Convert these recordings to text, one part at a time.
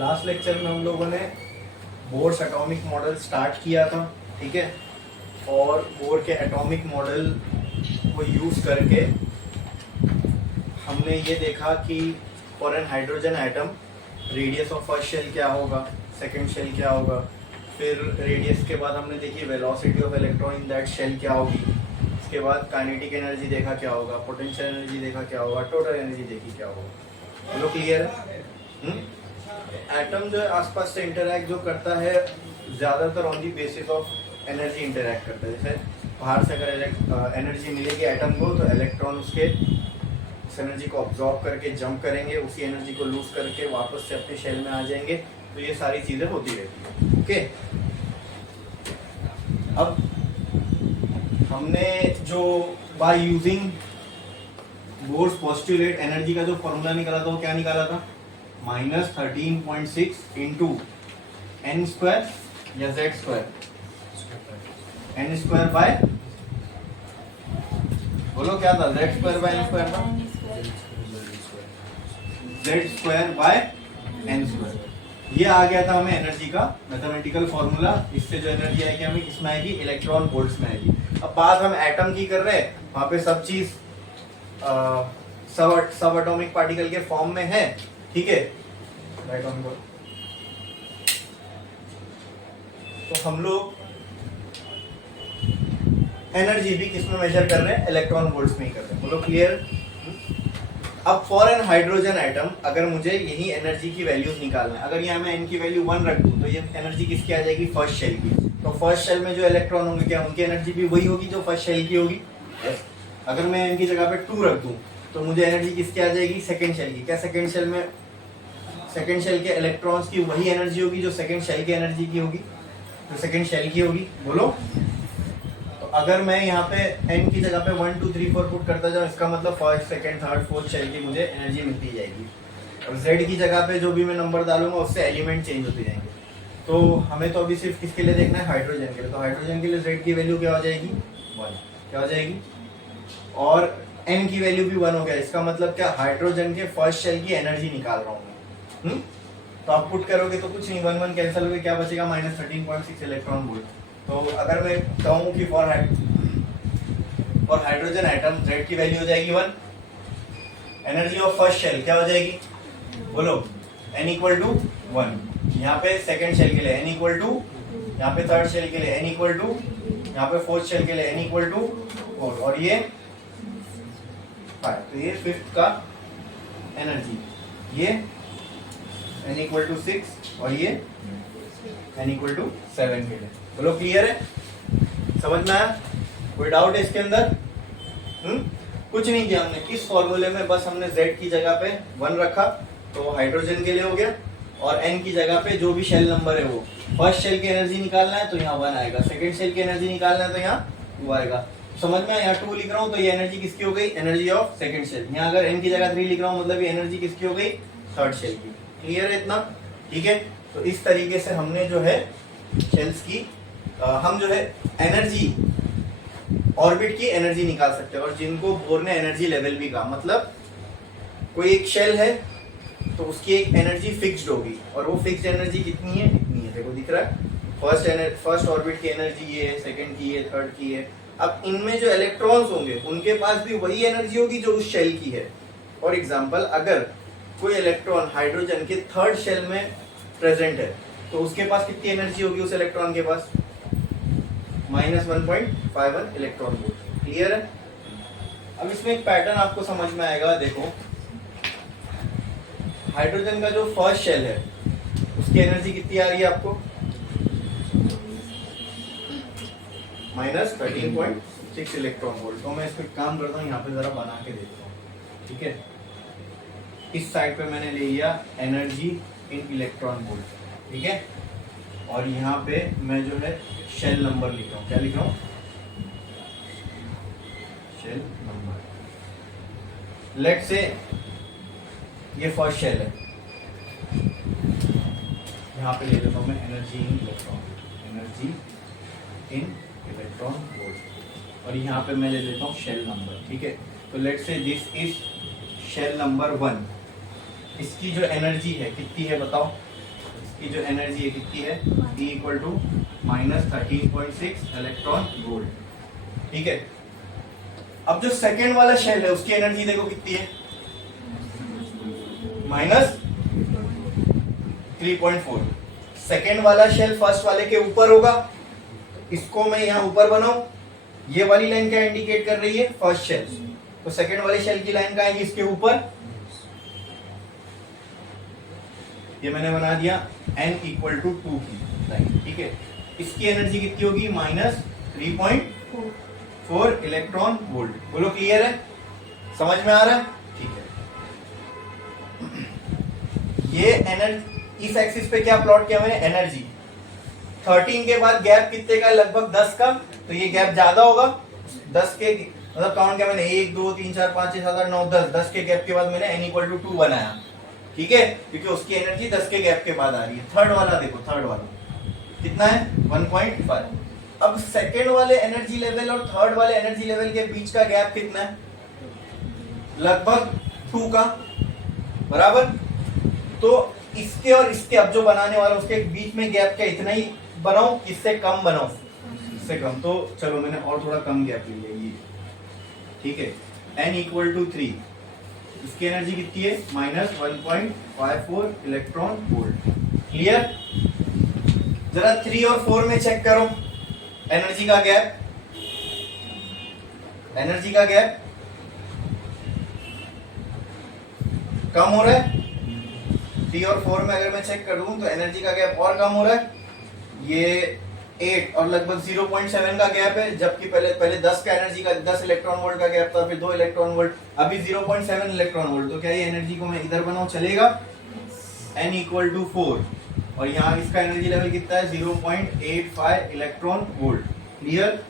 Last lecture में हम लोगों ने बोर्स एटॉमिक मॉडल स्टार्ट किया था, ठीक है। और बोर के एटॉमिक मॉडल को यूज करके हमने ये देखा कि for an hydrogen atom radius of first shell क्या होगा, सेकंड शेल क्या होगा, फिर रेडियस के बाद हमने देखी velocity of electron in that shell क्या होगी, इसके बाद काइनेटिक एनर्जी देखा क्या होगा, पोटेंशियल एनर्जी देखा क्या होगा, टोटल एनर्जी देखी क्या होगा। चलो क्लियर है। एटम जो आसपास से इंटरैक्ट जो करता है ज़्यादातर on the basis of energy interact करता है। जैसे बाहर से अगर एनर्जी मिलेगी एटम को तो इलेक्ट्रॉन उसके इस एनर्जी को ऑब्जॉर्ब करके जंप करेंगे, उसी एनर्जी को लूज करके वापस से अपने शेल में आ जाएंगे। तो ये सारी चीज़ें होती रहती है। ओके, अब हमने जो by using Bohr's postulate energy का जो फॉर्मूला निकाला था वो क्या निकाला था, -13.6 इंटू एन स्क्वायर या Z square, n square by, बोलो क्या था, Z square by N square था, Z square by N square. ये आ गया था हमें एनर्जी का मैथमेटिकल फॉर्मूला। इससे जो एनर्जी आएगी हमें किसमें आएगी, इलेक्ट्रॉन वोल्ट्स में आएगी। अब बात हम एटम की कर रहे हैं, वहां पे सब चीज सब एटॉमिक पार्टिकल के फॉर्म में है, ठीक है। राइट ऑन करो। तो हम लोग एनर्जी भी किसमें मेजर कर रहे हैं, इलेक्ट्रॉन वोल्ट्स में ही कर रहे हैं। बोलो क्लियर। अब फॉर एन हाइड्रोजन एटम अगर मुझे यही एनर्जी की वैल्यूज निकालना है, अगर यहाँ मैं एन की वैल्यू 1 रख दूं तो ये एनर्जी किसकी आ जाएगी, फर्स्ट शेल की। तो फर्स्ट शेल में जो इलेक्ट्रॉन होंगे क्या उनकी एनर्जी भी वही होगी जो फर्स्ट शेल की होगी। अगर मैं एन की जगह पे 2 रख दूं तो मुझे एनर्जी किसकी आ जाएगी, सेकेंड शेल की। क्या सेकेंड शेल में सेकेंड शेल के इलेक्ट्रॉन्स की वही एनर्जी होगी जो सेकेंड शेल की एनर्जी की होगी, जो सेकेंड शेल की होगी। बोलो। अगर मैं यहाँ पे n की जगह पे 1 2 3 4 पुट करता जाऊँ, इसका मतलब first second third fourth shell की मुझे एनर्जी मिलती जाएगी। और z की जगह पे जो भी मैं नंबर डालूंगा उससे एलिमेंट चेंज होते जाएंगे। तो हमें तो अभी सिर्फ किसके लिए देखना है, हाइड्रोजन के लिए। तो हाइड्रोजन के लिए z की वैल्यू क्या हो जाएगी, 1। क्या हो जाएगी, और n की वैल्यू भी 1 हो गया। इसका मतलब क्या, हाइड्रोजन के फर्स्ट शेल की एनर्जी निकाल रहा हूँ मैं। तो आप पुट करोगे तो कुछ नहीं, 1 1 कैंसिल हो गया, क्या बचेगा, -13.6 इलेक्ट्रॉन वोल्ट। तो अगर मैं कहूँ कि फॉर हाइड्रोजन एटम Z की वैल्यू हो जाएगी 1, एनर्जी ऑफ फर्स्ट शेल क्या हो जाएगी, बोलो, n इक्वल टू 1। यहाँ पे सेकेंड शेल के लिए n इक्वल टू, यहाँ पे थर्ड शेल के लिए n इक्वल टू, यहाँ पे फोर्थ शेल के लिए n इक्वल टू 4, और ये 5। तो ये फिफ्थ का एनर्जी, ये n इक्वल टू 6 और ये n इक्वल टू 7 के लिए। बोलो क्लियर है, समझ में आया, कोई डाउट है इसके अंदर? कुछ नहीं किया हमने इस फॉर्मूले में, बस हमने z की जगह पे 1 रखा तो हाइड्रोजन के लिए हो गया, और n की जगह पे जो भी शेल नंबर है वो, फर्स्ट शेल की एनर्जी निकालना है तो यहाँ 1 आएगा, सेकंड शेल की एनर्जी निकालना है तो यहाँ 2 आएगा। समझ में, यहाँ 2 लिख रहा हूँ तो ये एनर्जी किसकी हो गई, एनर्जी ऑफ सेकंड शेल। यहाँ अगर n की जगह 3 लिख रहा हूँ मतलब ये एनर्जी किसकी हो गई, थर्ड शेल की। क्लियर है इतना, ठीक है। तो इस तरीके से हमने जो है शेल्स की हम जो है एनर्जी, ऑर्बिट की एनर्जी निकाल सकते हैं। और जिनको बोर ने एनर्जी लेवल भी कहा, मतलब कोई एक शेल है तो उसकी एक एनर्जी फिक्स्ड होगी, और वो फिक्स्ड एनर्जी कितनी है, इतनी है। देखो दिख रहा है, फर्स्ट ऑर्बिट की एनर्जी ये है, सेकंड की है, थर्ड की है। अब इनमें जो इलेक्ट्रॉन्स होंगे उनके पास भी वही एनर्जी होगी जो उस शेल की है। फॉर एग्जाम्पल, अगर कोई इलेक्ट्रॉन हाइड्रोजन के थर्ड शेल में प्रेजेंट है तो उसके पास कितनी एनर्जी होगी, उस इलेक्ट्रॉन के पास -1.51 इलेक्ट्रॉन वोल्ट। क्लियर है। अब इसमें एक पैटर्न आपको समझ में आएगा। देखो, हाइड्रोजन का जो फर्स्ट शेल है उसकी एनर्जी कितनी आ रही है आपको, -13.6 इलेक्ट्रॉन वोल्ट। तो मैं इसको एक काम करता हूँ, यहाँ पे जरा बना के देखता हूँ, ठीक है। इस साइड पे मैंने ले लिया एनर्जी इन इलेक्ट्रॉन वोल्ट, ठीक है। और यहाँ पे मैं जो है शेल नंबर लिख रहा हूँ। क्या लिख रहा हूँ, शेल नंबर। लेट से ये फर्स्ट शेल है, यहाँ पे ले लेता हूँ मैं energy in electron, energy in electron volt, और यहाँ पे मैं ले लेता हूँ शेल नंबर, ठीक है। तो लेट से दिस इज शेल नंबर 1। इसकी जो एनर्जी है कितनी है बताओ, इसकी जो एनर्जी है कितनी है, E equal to -13.6 electron volt. ठीक है, अब जो सेकेंड वाला शेल है उसकी एनर्जी देखो कितनी है, -3.4। सेकेंड वाला शेल फर्स्ट वाले के ऊपर होगा, इसको मैं यहाँ ऊपर बनाऊं, ये वाली लाइन क्या इंडिकेट कर रही है, फर्स्ट शेल, तो सेकेंड वाले शेल की लाइन कहाँ आएगी, इसके ऊपर, ये मैंने बना दिया n इक्वल टू 2 की लाइन। ठीक है, इसकी एनर्जी कितनी होगी, -3.4 इलेक्ट्रॉन वोल्ट। बोलो क्लियर है, समझ में आ रहा है? ठीक है, ये एनर्जी इस एक्सिस पे क्या प्लॉट किया मैंने, एनर्जी। 13 के बाद गैप कितने का है, लगभग 10 का, तो ये गैप ज्यादा होगा। 10 के मतलब काउंट किया मैंने, 1 2 3 4 5 6 7 8 9 10, 10 के गैप के बाद मैंने n इक्वल टू 2 बनाया। ठीक है, क्योंकि उसकी एनर्जी 10 के गैप के बाद आ रही है। थर्ड वाला देखो, थर्ड वाला कितना है, 1.5। अब सेकेंड वाले एनर्जी लेवल और थर्ड वाले एनर्जी लेवल के बीच का गैप कितना है, लगभग 2 का, बराबर। तो इसके और इसके अब जो बनाने वाला उसके बीच में गैप क्या इतना ही बनाऊं, किससे कम बनाऊं, इससे कम। तो चलो मैंने और थोड़ा कम गैप ले लिया ये। ठीक है, n इक्वल टू 3, इसकी एनर्जी कितनी है, -1.54 इलेक्ट्रॉन वोल्ट। क्लियर? जरा 3 और 4 में चेक करो एनर्जी का गैप, एनर्जी का गैप कम हो रहा है। 3 और 4 में अगर मैं चेक कर दूं तो एनर्जी का गैप और कम हो रहा है, ये 8 और लगभग 0.7 का गैप है, जबकि पहले 10 का एनर्जी का 10 इलेक्ट्रॉन वोल्ट का गैप था, फिर 2 इलेक्ट्रॉन वोल्ट, अभी 0.7 इलेक्ट्रॉन वोल्ट। तो क्या ये एनर्जी को मैं इधर बनाऊं, चलेगा? n इक्वल टू 4 और यहाँ इसका एनर्जी लेवल कितना है, 0.85 इलेक्ट्रॉन वोल्ट। क्लियर?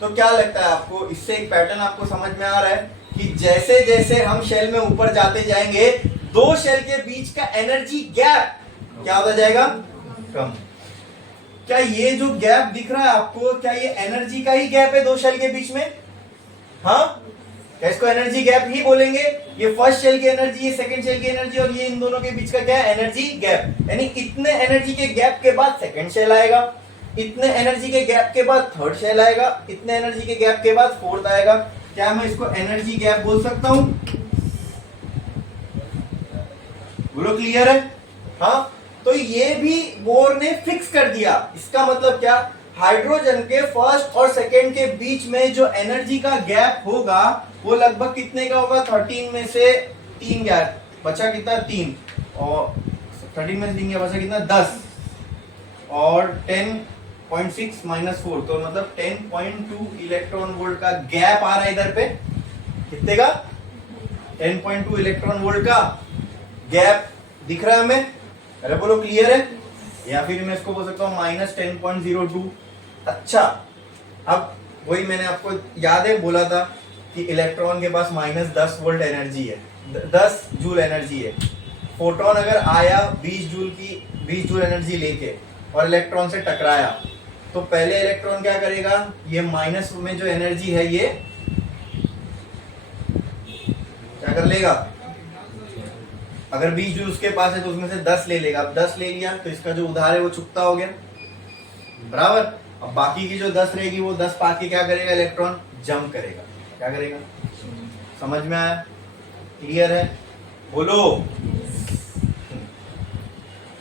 तो क्या लगता है आपको, इससे एक पैटर्न आपको समझ में आ रहा है कि जैसे जैसे हम शेल में ऊपर जाते जाएंगे, दो शेल के बीच का एनर्जी गैप क्या होता जाएगा, कम। क्या ये जो गैप दिख रहा है आपको, क्या ये एनर्जी का ही गैप है दो शेल के बीच में? हाँ, क्या इसको एनर्जी गैप ही बोलेंगे? ये फर्स्ट शेल की एनर्जी, ये सेकंड शेल की एनर्जी, और ये इन दोनों के बीच का क्या है, एनर्जी गैप। यानी इतने एनर्जी के गैप के बाद सेकंड शेल आएगा, इतने एनर्जी के गैप के बाद थर्ड शेल आएगा, इतने एनर्जी के गैप के बाद फोर्थ आएगा। क्या मैं इसको एनर्जी गैप बोल सकता हूं? बोलो क्लियर है? हाँ, तो ये भी बोर ने फिक्स कर दिया। इसका मतलब क्या, हाइड्रोजन के फर्स्ट और सेकेंड के बीच में जो एनर्जी का गैप होगा वो लगभग कितने का होगा, 13 में से 3 गैप बचा, कितना, 3, और 13 में से 3 गैप बचा कितना, 10, और 10.6 माइनस 4, तो मतलब 10.2 इलेक्ट्रॉन वोल्ट का गैप आ रहा है इधर पे। कितने का, 10.2 इलेक्ट्रॉन वोल्ट का गैप दिख रहा है हमें। अरे बोलो क्लियर है? या फिर मैं इसको बोल सकता हूँ -10.02। अच्छा, अब वही मैंने आपको याद है बोला था कि इलेक्ट्रॉन के पास -10 वोल्ट एनर्जी है, 10 जूल एनर्जी है। फोटोन अगर आया 20 जूल एनर्जी लेके और इलेक्ट्रॉन से टकराया, तो पहले इलेक्ट्रॉन क्या करेगा, ये माइनस में जो एनर्जी है ये क्या कर लेगा, अगर 20 जूल उसके पास है तो उसमें से 10 ले लेगा। अब 10 ले लिया तो इसका जो उधार है वो चुकता हो गया, बराबर। अब बाकी की जो 10 रहेगी वो 10 पाके क्या करेगा, इलेक्ट्रॉन जंप करेगा। क्या करेगा, समझ में आया? क्लियर है? बोलो।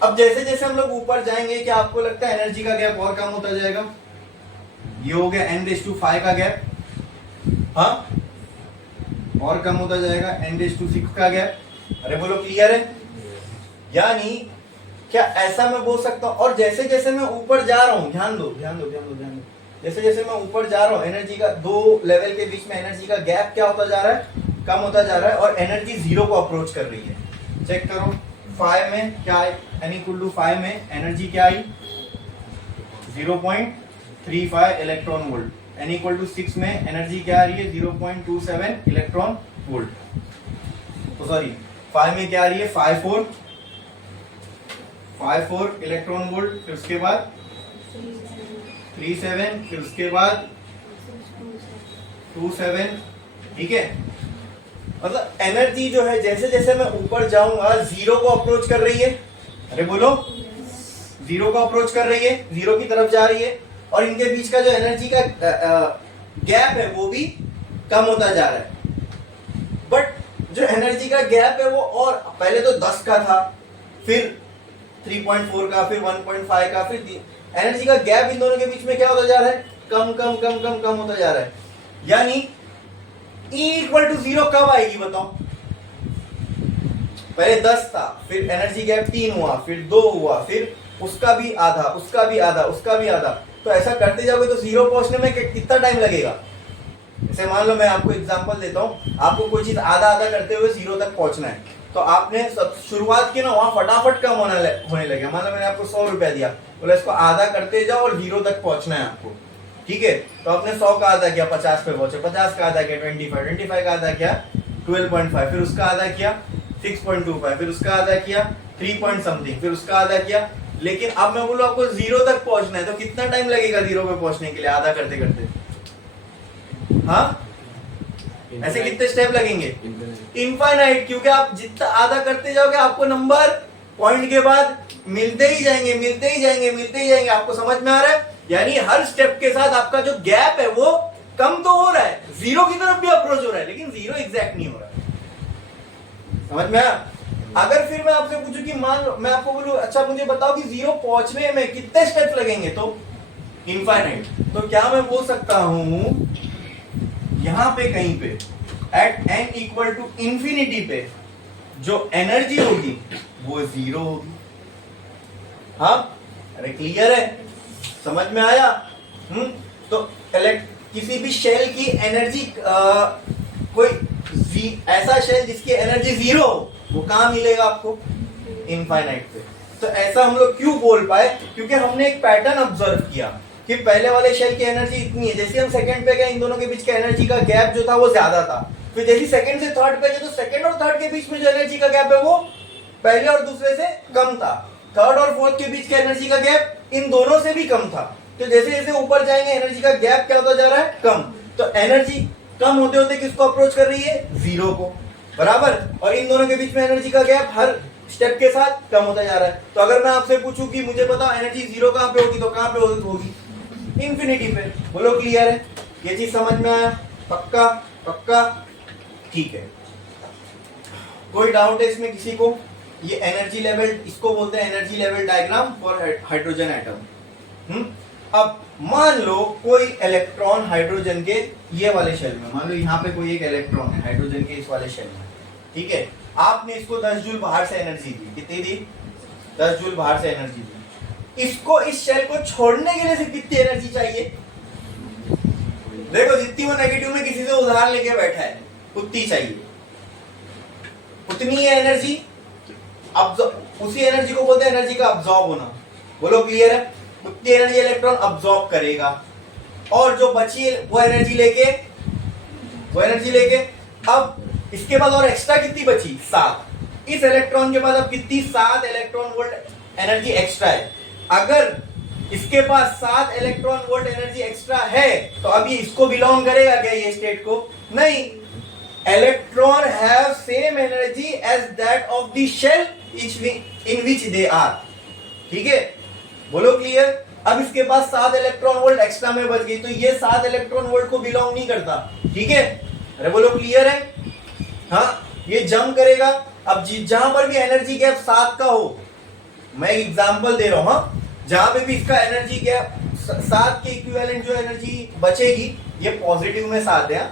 अब जैसे जैसे हम लोग ऊपर जाएंगे, क्या आपको लगता है एनर्जी का गैप और कम होता जाएगा? ये हो गया n⁵ का गैप, हाँ, और कम होता जाएगा n⁵ का गैप। अरे बोलो क्लियर है? यानी क्या ऐसा मैं बोल सकता हूं, और जैसे जैसे मैं ऊपर जा रहा हूं, ध्यान दो, जैसे जैसे मैं ऊपर जा रहा हूं, एनर्जी का दो लेवल के बीच में एनर्जी का गैप क्या होता जा रहा है, कम होता जा रहा है, और एनर्जी 0 को अप्रोच कर रही है। चेक करो, 5 में क्या है, n=5 में एनर्जी क्या आई, 0.35 इलेक्ट्रॉन वोल्ट। n=6 में एनर्जी क्या आ रही है, 0.27 इलेक्ट्रॉन वोल्ट। तो सॉरी, 5 में क्या आ रही है, 54 इलेक्ट्रॉन वोल्ट, फिर उसके बाद 37, फिर उसके बाद 27। ठीक है, मतलब एनर्जी जो है जैसे जैसे मैं ऊपर जाऊंगा 0 को अप्रोच कर रही है, अरे बोलो, जीरो को अप्रोच कर रही है, जीरो की तरफ जा रही है, और इनके बीच का जो एनर्जी का गैप है वो भी कम होता जा रहा है। बट जो एनर्जी का गैप है वो, और पहले तो 10 का था, फिर 3.4 का, फिर 1.5 का, फिर एनर्जी का गैप इन दोनों के बीच में क्या होता जा रहा है, कम कम कम कम कम होता जा रहा है। यानी E इक्वल टू 0 कब आएगी बताओ? पहले 10 था, फिर एनर्जी गैप 3 हुआ, फिर 2 हुआ, फिर उसका भी आधा, उसका भी आधा, उसका भी आधा, तो ऐसा करते जाओगे तो 0 पहुंचने में कितना टाइम लगेगा? जैसे मान लो मैं आपको एग्जांपल देता हूँ, आपको कोई चीज आधा आधा करते हुए 0 तक पहुंचना है, तो आपने सब शुरुआत की ना, वहां फटाफट कम होने लगे। मान लो मैंने आपको 100 रुपया दिया, बोले इसको आधा करते जाओ और 0 तक पहुंचना है आपको, ठीक है? तो आपने 100 का आधा किया, 50 पे पहुंचे, 50 का आधा किया 25 का आधा किया 12.5, फिर उसका आधा किया 6.25, फिर उसका आधा किया 3 पॉइंट समथिंग, फिर उसका आधा किया। लेकिन अब मैं बोलूं आपको 0 तक पहुंचना है, तो कितना टाइम लगेगा 0 पे पहुंचने के लिए आधा करते करते? हाँ, ऐसे कितने स्टेप लगेंगे? इनफाइनाइट, क्योंकि आप जितना आधा करते जाओगे आपको नंबर पॉइंट के बाद मिलते ही जाएंगे, मिलते ही जाएंगे, मिलते ही जाएंगे। आपको समझ में आ रहा है? यानी हर स्टेप के साथ आपका जो गैप है वो कम तो हो रहा है, 0 की तरफ भी अप्रोच हो रहा है, लेकिन 0 एग्जैक्ट नहीं हो रहा है। समझ में आया? अगर फिर मैं आपसे पूछूं कि मान लो मैं आपको बोलूं, अच्छा मुझे बताओ कि 0 पहुंचने में कितने स्टेप्स लगेंगे, तो इनफाइनाइट। तो क्या मैं बोल सकता हूं यहां पे कहीं पे at n equal to infinity पे जो एनर्जी होगी वो 0 होगी। हाँ, अरे क्लियर है? समझ में आया? तो किसी भी शेल की एनर्जी, कोई ऐसा शेल जिसकी एनर्जी 0 हो, वो कहां मिलेगा आपको? इनफाइनाइट पे। तो ऐसा हम लोग क्यों बोल पाए? क्योंकि हमने एक पैटर्न ऑब्जर्व किया कि पहले वाले शेल की एनर्जी इतनी है, जैसे हम सेकंड पे गए इन दोनों के बीच का एनर्जी का गैप जो था वो ज्यादा था, फिर जैसे सेकंड से थर्ड पे गए तो सेकंड और थर्ड के बीच में जो एनर्जी का गैप है वो पहले और दूसरे से कम था, थर्ड और फोर्थ के बीच का एनर्जी का गैप इन दोनों से भी कम था। तो जैसे जैसे ऊपर जाएंगे एनर्जी का गैप क्या होता जा रहा है? कम। तो एनर्जी कम होते होते किसको अप्रोच कर रही है? 0 को, बराबर। और इन दोनों के बीच में एनर्जी का गैप हर स्टेप के साथ कम होता जा रहा है। तो अगर मैं आपसे पूछूं कि मुझे बताओ एनर्जी 0 कहां पे होगी, तो कहां पे होगी? इंफिनिटी पे। बोलो क्लियर है? ये चीज समझ में आया? पक्का? पक्का? ठीक है। कोई डाउट है इसमें किसी को? ये एनर्जी लेवल, इसको बोलते हैं energy level diagram for hydrogen atom. अब मान लो कोई इलेक्ट्रॉन हाइड्रोजन के ये वाले शेल में, मान लो यहाँ पे कोई एक इलेक्ट्रॉन है हाइड्रोजन के इस वाले शेल में, ठीक है? आपने इसको 10 जूल बाहर से एनर्जी दी। कितनी दी? 10 जूल बाहर से एनर्जी दी। इसको इस शेल को छोड़ने के लिए सिर्फ कितनी एनर्जी चाहिए? देखो, जितनी वो नेगेटिव में किसी से उधार लेके बैठा है उतनी चाहिए, उतनी है एनर्जी। उसी एनर्जी को बोलते हैं एनर्जी का अब्सॉर्ब होना। बोलो क्लियर है? उतनी एनर्जी इलेक्ट्रॉन अब्सॉर्ब करेगा, और जो बची वो एनर्जी लेके अब इसके बाद और एक्स्ट्रा कितनी बची? 7। इस इलेक्ट्रॉन के पास अब कितनी? 7 इलेक्ट्रॉन वोल्ट एनर्जी एक्स्ट्रा है। अगर इसके पास 7 इलेक्ट्रॉन वोल्ट एनर्जी एक्स्ट्रा है तो अब ये इसको बिलोंग करेगा क्या, ये स्टेट को? नहीं। Electron have same energy as that of the shell in which they are. ठीक है? बोलो क्लियर? अब इसके पास 7 इलेक्ट्रॉन वोल्ट एक्स्ट्रा में बच गई, तो ये 7 इलेक्ट्रॉन वोल्ट को बिलोंग नहीं करता। ठीक है? अरे बोलो क्लियर है? हाँ, ये जंप करेगा। अब जहां पर भी एनर्जी गैप 7 का हो, मैं एग्जांपल दे रहा हूं, हाँ, जहां पे भी इसका एनर्जी गैप 7 के इक्विवेलेंट जो एनर्जी बचेगी, ये पॉजिटिव में 7 है।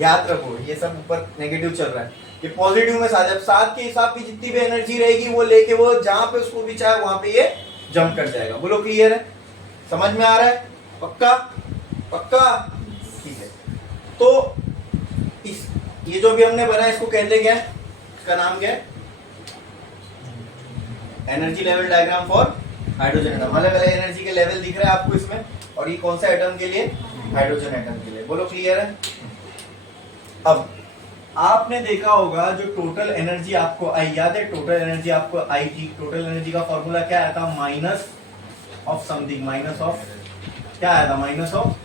याद रखो, ये सब ऊपर नेगेटिव चल रहा है, ये पॉजिटिव में 7 है। अब 7 के हिसाब की जितनी भी एनर्जी रहेगी वो लेके वो जहां पे उसको भी चाहे वहां पे ये जंप कर जाएगा। बोलो क्लियर है? समझ में आ रहा है? पक्का? पक्का? ठीक है। तो ये जो भी हमने बनाया इसको कहते क्या है? इसका नाम क्या है? Energy level diagram for hydrogen atom. अलग अलग एनर्जी के लेवल दिख रहा है आपको इसमें, और ये कौन सा एटम के लिए? हाइड्रोजन एटम के लिए। बोलो क्लियर है? अब आपने देखा होगा जो टोटल एनर्जी आपको आई, याद है टोटल एनर्जी आपको आई थी? टोटल एनर्जी का फॉर्मूला क्या आया था? Minus of something, minus of क्या आया था? माइनस ऑफ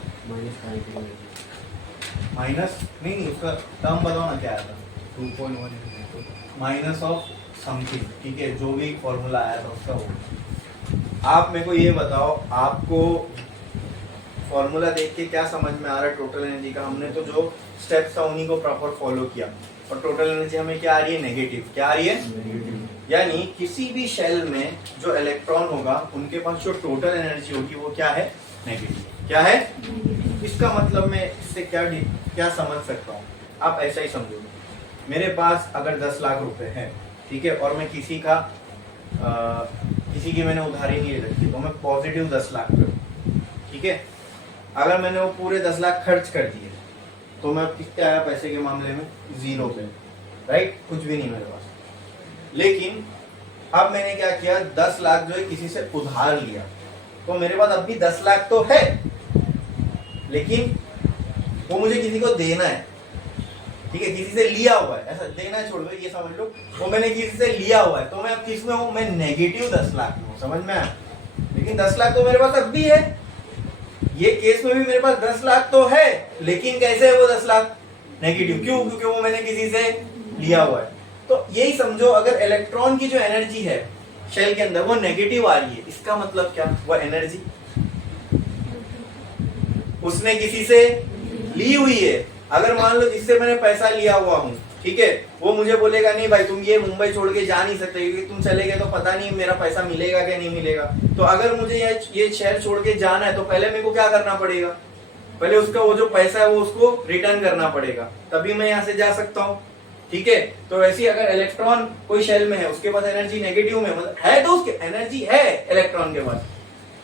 माइनस नहीं, उसका टर्म बताओ ना क्या आया था? 2.1 माइनस ऑफ समथिंग, ठीक है, जो भी फॉर्मूला आया था उसका वो। आप मेरे को ये बताओ, आपको फॉर्मूला देख के क्या समझ में आ रहा है टोटल एनर्जी का? हमने तो जो स्टेप्स था उन्हीं को प्रॉपर फॉलो किया, और टोटल एनर्जी हमें क्या आ रही है? नेगेटिव। क्या आ रही है? नेगेटिव। यानी किसी भी शेल में जो इलेक्ट्रॉन होगा उनके पास जो टोटल एनर्जी होगी वो क्या है? नेगेटिव। क्या है? इसका मतलब मैं इससे क्या समझ सकता हूँ? आप ऐसा ही समझो, मेरे पास अगर 10 लाख रुपए है, ठीक है, और मैं किसी की मैंने उधारी नहीं रखी, तो मैं पॉजिटिव 10 लाख करूँ, ठीक है। अगर मैंने वो पूरे 10 लाख खर्च कर दिए तो मैं कितने आया पैसे के मामले में? 0 पे, राइट, कुछ भी नहीं मेरे पास। लेकिन अब मैंने क्या किया, 10 लाख जो है किसी से उधार लिया, तो मेरे पास अब भी 10 लाख तो है, लेकिन वो मुझे किसी को देना है, ठीक है, किसी से लिया हुआ है, ऐसा देना छोड़ दो, ये समझ लो वो मैंने किसी से लिया हुआ है, तो मैं अब किस में हूं? मैं नेगेटिव 10 लाख में हूं, समझ में आया? लेकिन 10 लाख तो मेरे पास अब भी है, ये केस में भी मेरे पास 10 लाख तो है, लेकिन कैसे है वो 10 लाख? नेगेटिव। क्यों? क्योंकि वो मैंने किसी से लिया हुआ है। तो यही समझो, अगर इलेक्ट्रॉन की जो एनर्जी है शेल के अंदर वो नेगेटिव आ रही है, इसका मतलब क्या? वो एनर्जी उसने किसी से ली हुई है। अगर मान लो जिससे मैंने पैसा लिया हुआ हूँ, ठीक है, वो मुझे बोलेगा नहीं भाई तुम ये मुंबई छोड़ के जा नहीं सकते, क्योंकि तुम चले गए तो पता नहीं मेरा पैसा मिलेगा क्या नहीं मिलेगा। तो अगर मुझे ये शहर छोड़ के जाना है तो पहले मेरे को क्या करना पड़ेगा? पहले उसका वो जो पैसा है वो उसको रिटर्न करना पड़ेगा, तभी मैं यहाँ से जा सकता हूँ, ठीक है। तो वैसे अगर इलेक्ट्रॉन कोई शेल में है, उसके पास एनर्जी नेगेटिव में, मतलब है तो उसके एनर्जी है इलेक्ट्रॉन के पास,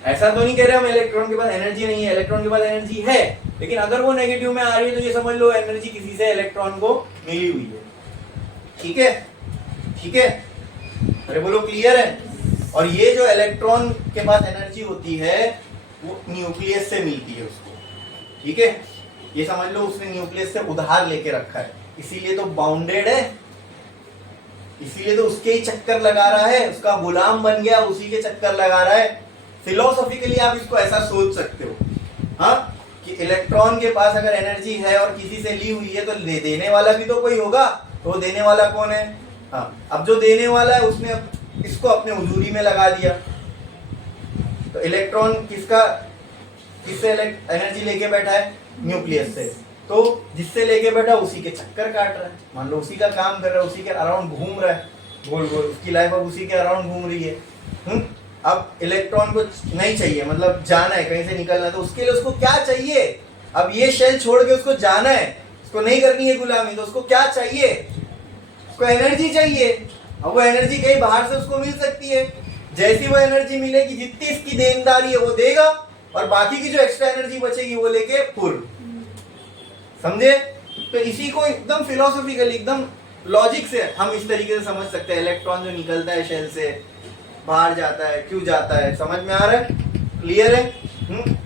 ऐसा तो नहीं कह रहे हम इलेक्ट्रॉन के पास एनर्जी नहीं है, इलेक्ट्रॉन के पास एनर्जी है, लेकिन अगर वो नेगेटिव में आ रही है तो ये समझ लो एनर्जी किसी से इलेक्ट्रॉन को मिली हुई है, ठीक है, ठीक है। अरे बोलो क्लियर है? और ये जो इलेक्ट्रॉन के पास एनर्जी होती है वो न्यूक्लियस से मिलती है उसको, ठीक है, ये समझ लो उसने न्यूक्लियस से उधार लेके रखा है, इसीलिए तो बाउंडेड है, इसीलिए तो उसके ही चक्कर लगा रहा है, उसका गुलाम बन गया, उसी के चक्कर लगा रहा है। फिलोसॉफिकली आप इसको ऐसा सोच सकते हो, हाँ, कि इलेक्ट्रॉन के पास अगर एनर्जी है और किसी से ली हुई है तो देने वाला भी तो कोई होगा, तो वो देने वाला कौन है? हाँ, अब जो देने वाला है उसने इसको अपने हुजूरी में लगा दिया, तो इलेक्ट्रॉन किससे एनर्जी लेके बैठा है? न्यूक्लियस से। तो जिससे लेके बैठा उसी के चक्कर काट रहा है, मान लो उसी का काम कर रहा है, उसी के अराउंड घूम रहा है, गोल गोल उसकी लाइफ अब उसी के अराउंड घूम रही है। अब इलेक्ट्रॉन को नहीं चाहिए, मतलब जाना है कहीं से निकलना है, तो उसके लिए उसको क्या चाहिए? अब ये शेल छोड़ के उसको जाना है, उसको नहीं करनी है गुलामी, तो उसको क्या चाहिए? उसको एनर्जी चाहिए। अब वो एनर्जी कहीं बाहर से उसको मिल सकती है, जैसी वो एनर्जी मिलेगी जितनी इसकी देनदारी है वो देगा, और बाकी की जो एक्स्ट्रा एनर्जी बचेगी वो लेके फुल, समझे? तो इसी को एकदम फिलोसॉफिकली, एकदम लॉजिक से हम इस तरीके से समझ सकते हैं, इलेक्ट्रॉन जो निकलता है शेल से बाहर जाता है, क्यों जाता है, समझ में आ रहा है? क्लियर है?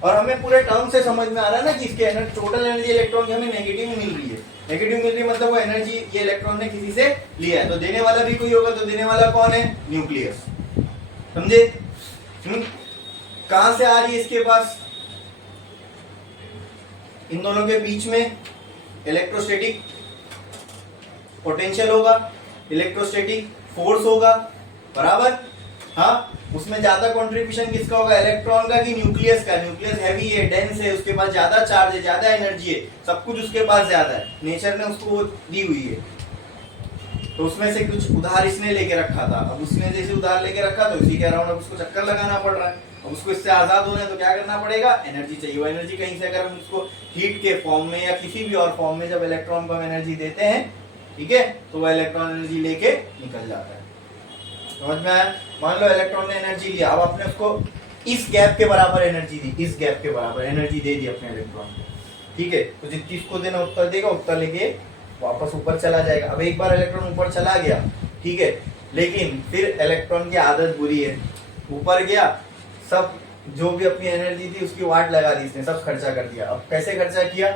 और हमें पूरे टर्म से समझ में आ रहा है ना कि इसके टोटल एनर्जी इलेक्ट्रॉन की हमें नेगेटिव मिल रही है, नेगेटिव मिल रही है मतलब वो एनर्जी ये इलेक्ट्रॉन ने किसी से लिया है, तो देने वाला भी कोई होगा, तो देने वाला कौन है? न्यूक्लियस, समझे? कहां से आ रही है इसके पास? इन दोनों के बीच में इलेक्ट्रोस्टैटिक पोटेंशियल होगा, इलेक्ट्रोस्टैटिक फोर्स होगा, बराबर। हाँ, उसमें ज्यादा कंट्रीब्यूशन किसका होगा? इलेक्ट्रॉन का कि न्यूक्लियस का? न्यूक्लियस हैवी है, डेंस है, उसके पास ज्यादा चार्ज है, ज्यादा एनर्जी है, सब कुछ उसके पास ज्यादा है, नेचर ने उसको दी हुई है, तो उसमें से कुछ उधार इसने लेके रखा था, अब उसने जैसे उधार लेके रखा तो इसी के अराउंड अब उसको चक्कर लगाना पड़ रहा है, अब उसको इससे आजाद होना है तो क्या करना पड़ेगा? एनर्जी चाहिए। वो एनर्जी कहीं से अगर हम उसको हीट के फॉर्म में या किसी भी और फॉर्म में जब इलेक्ट्रॉन को हम एनर्जी देते हैं, ठीक है, तो वह इलेक्ट्रॉन एनर्जी लेके निकल जाता है, समझ में आया? मान लो इलेक्ट्रॉन ने एनर्जी लिया, अब आपने उसको इस गैप के बराबर एनर्जी दी, इस गैप के बराबर एनर्जी दे दी अपने इलेक्ट्रॉन, ठीक है, तो जितनी इसको देना उत्तर देगा, उत्तर लेके वापस ऊपर चला जाएगा। अब एक बार इलेक्ट्रॉन ऊपर चला गया, ठीक है, लेकिन फिर इलेक्ट्रॉन की आदत बुरी है, ऊपर गया, सब जो भी अपनी एनर्जी थी उसकी वाट लगा दी इसने, सब खर्चा कर दिया। अब कैसे खर्चा किया?